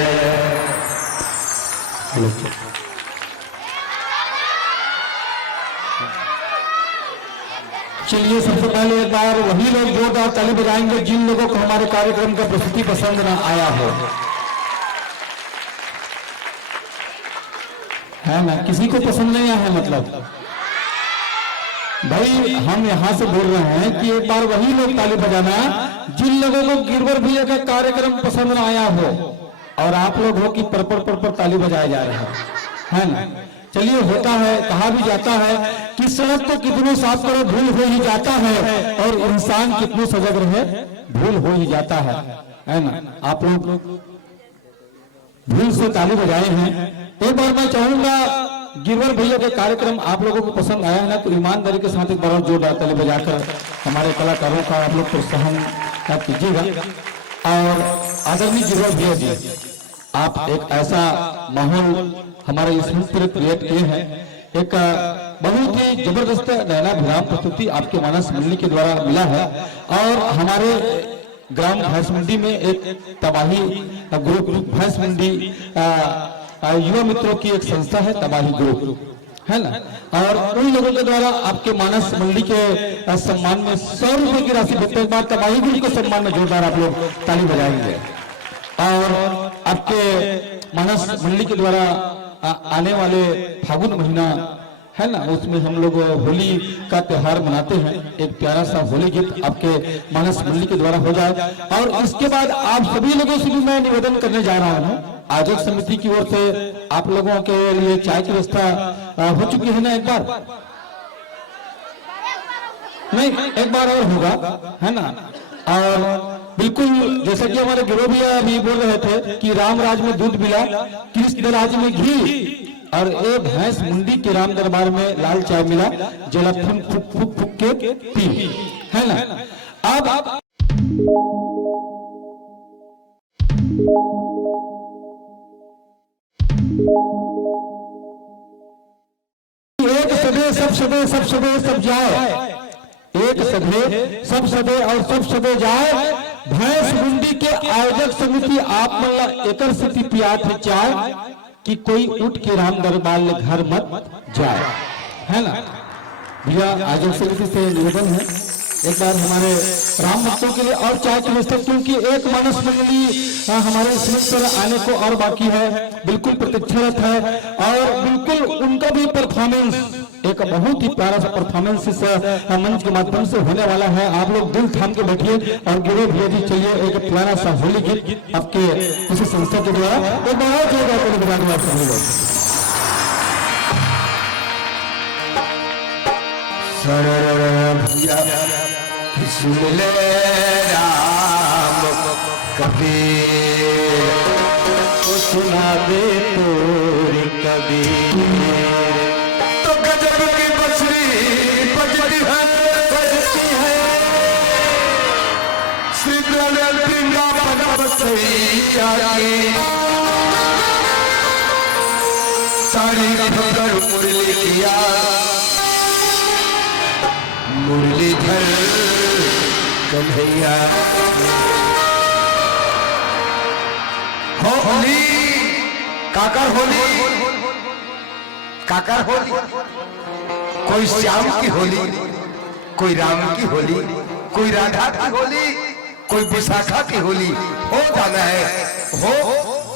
चलिए सबसे पहले एक बार वही लोग जोरदार ताली बजाएंगे जिन लोगों को हमारे कार्यक्रम का प्रस्तुति पसंद ना आया हो, है ना? किसी को पसंद नहीं आया है मतलब भाई हम यहाँ से बोल रहे हैं कि एक बार वही लोग ताली बजाना जिन लोगों को गिरवर भैया का कार्यक्रम पसंद ना आया हो। और आप लोग हो कि पर ताली बजाया जा रहा है ना। चलिए, होता है, कहा भी जाता है कि सड़क तो कितनों साफ करो भूल हो ही जाता है, और इंसान कितनों सजग रहे भूल हो ही जाता है ना। आप लोग भूल से ताली बजाए हैं। एक बार मैं चाहूंगा गिरवर भैया के कार्यक्रम आप लोगों को पसंद आया है ना, तो ईमानदारी के साथ एक बार और जोरदार ताली बजाकर हमारे कलाकारों का आप लोग प्रोत्साहन कीजिएगा। और आदरणीय गिरवर भैया जी, आप एक ऐसा माहौल हमारे इस मंच पर क्रिएट किए हैं, एक बहुत ही जबरदस्त नैना विराम प्रस्तुति आपके मानस मंडली के द्वारा मिला है। और हमारे ग्राम भैंस मंडी में एक तबाही ग्रुप भैंस मंडी युवा मित्रों की एक संस्था है, तबाही ग्रुप है ना, और उन लोगों के द्वारा आपके मानस मंडली के सम्मान में 100 रुपए की राशि देते हैं। बाद तबाही ग्रुप के सम्मान में जोरदार आप लोग ताली बजाएंगे। और आपके मानस मंडली के द्वारा आने वाले फागुन महीना है ना, उसमें हम लोग होली का त्योहार मनाते हैं। एक प्यारा सा होली गीत आपके मानस मंडली के द्वारा हो जाए। और इसके बाद आप सभी लोगों से भी मैं निवेदन करने जा रहा हूँ, आयोजक समिति की ओर से आप लोगों के लिए चाय की व्यवस्था हो चुकी है ना, एक बार नहीं, एक बार और होगा है ना। और बिल्कुल जैसा कि हमारे गिरोह भैया अभी बोल रहे थे कि राम राज में दूध मिला, कृष्ण राज में घी, और ये भैंस मुंडी के राम दरबार में लाल चाय मिला, जलथन फुक फुक फुक के पी, है ना। अब एक सदे सब सदे सब सदे सब जाए, एक सदे सब सदे और सब सदे जाए। भैंस मुंडी के आयोजक समिति आप मतलब एकर स्थिति पियात है चाय कि कोई उठ के राम दरबार ले घर मत जाए, है ना भैया। आयोजक समिति से निवेदन है एक बार हमारे राम भक्तों के लिए और चाय की व्यवस्था, क्योंकि एक मानस मंडली हमारे स्मित पर आने को और बाकी है, बिल्कुल प्रतीक्षारत है। और बिल्कुल उनका भी परफॉर्मेंस एक बहुत ही प्यारा सा परफॉर्मेंस इस मंच के माध्यम से होने वाला है। आप लोग दिल थाम के बैठिए और गिरोह भैया जी चलिए एक प्यारा सा होली गीत आपके किसी संस्था के द्वारा एक बार सुन ले राम कबीर, सुना दे तोरी कबीर, तो गजब की बसरी बजती है श्री वृंदावन बसैया की सारी खबर मुरली किया, मुरलीधर कन्हैया। होली काकर होली, काकर होली, कोई श्याम की होली, कोई राम की होली, कोई राधा की होली, कोई विशाखा की होली। हो जाना है, हो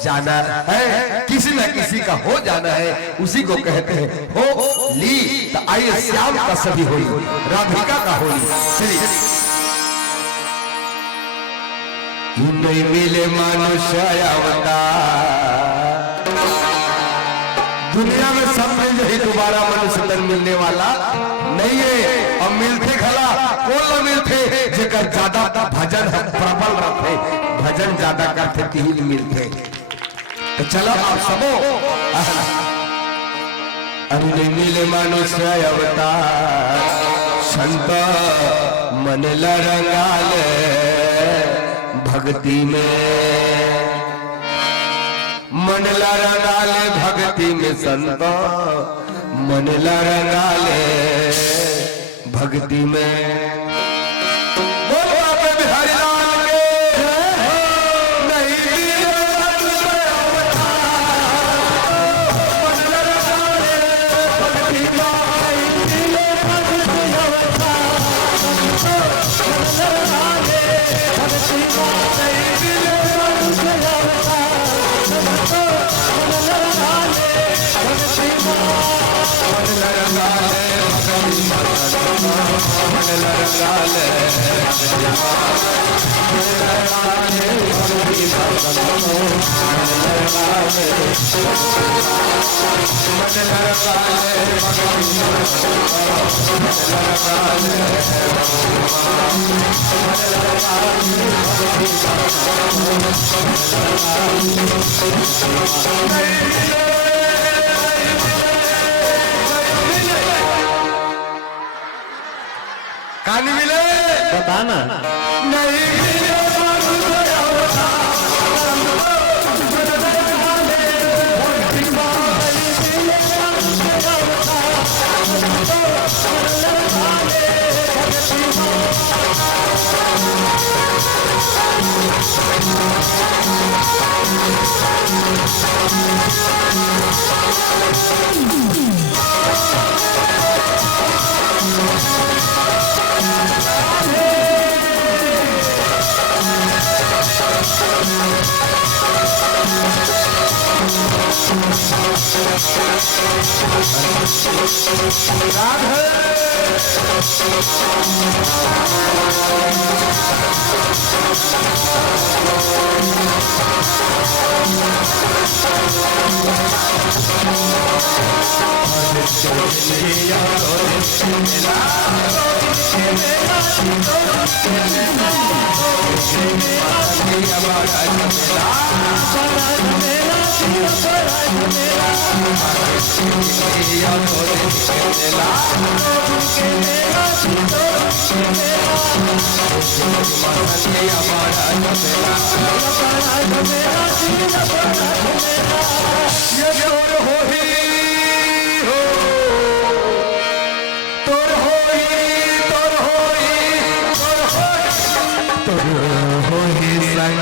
जाना है, किसी न किसी का हो जाना है, उसी को कहते हैं हो ली। तो आइए श्याम का सभी होली, राधिका का होली। चलिए। नहीं मिले मनुष्य अवतार, दुनिया में सब मिल जाए, दोबारा मनुष्य तन मिलने वाला नहीं है। अब मिलते खला कौन न मिलते, जेकर ज्यादा भजन है प्रबल रखे, भजन ज्यादा करते तीन मिलते। तो चलो आप सबो अन्य मिले मनुष्य अवतार, संत मन रंगाले भक्ति में, मन रंगाले भक्ति में, संत मन रंगाले भक्ति में। मन लगा ले कहानी मिले बताना नहीं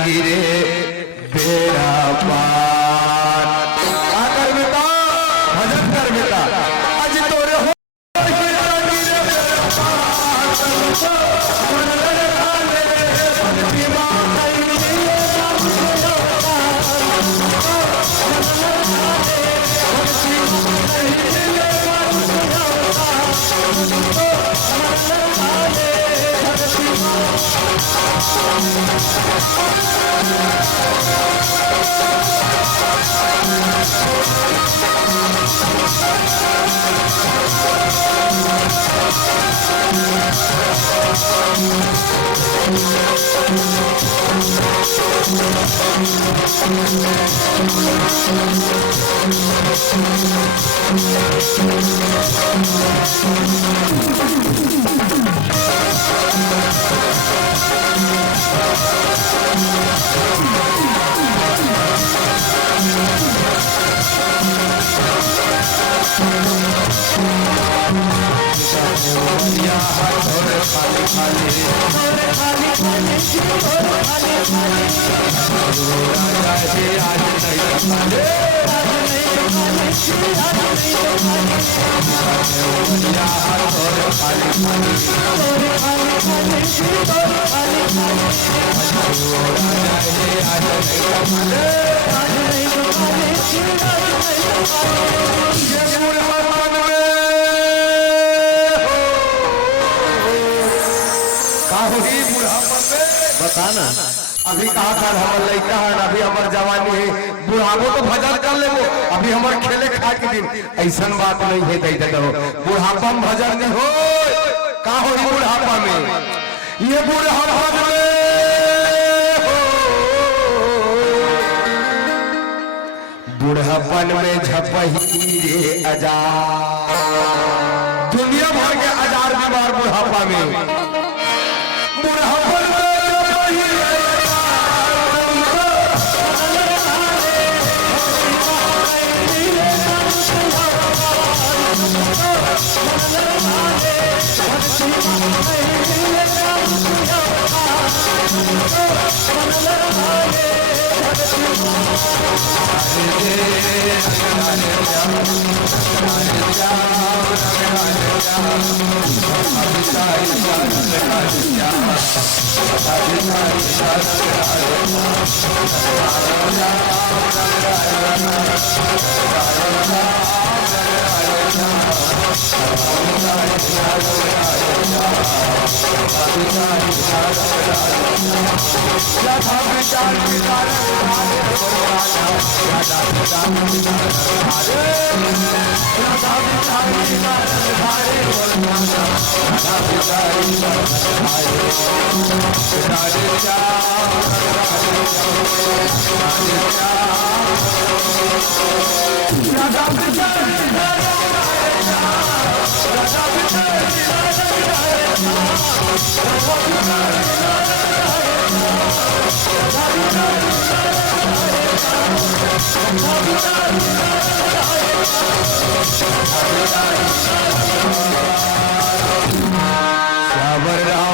मिले बेड़ा पार आकर बेटा भजन कर बेटा आज तोरे हो बताना अभी कहा था हमर लड़का है अभी हमर जवानी है बुढ़ापो तो भजन कर लेबो अभी हमर खेले खा के दिन ऐसा बात नहीं है दे दो बुढ़ापा में भजन नहीं हो का हो बुढ़ापा में ये बुढ़ापा में बुढ़ापन में झपही रे अजार दुनिया भर के अजार बीमार बुढ़ापा में बुढ़ापन में श्यावर राम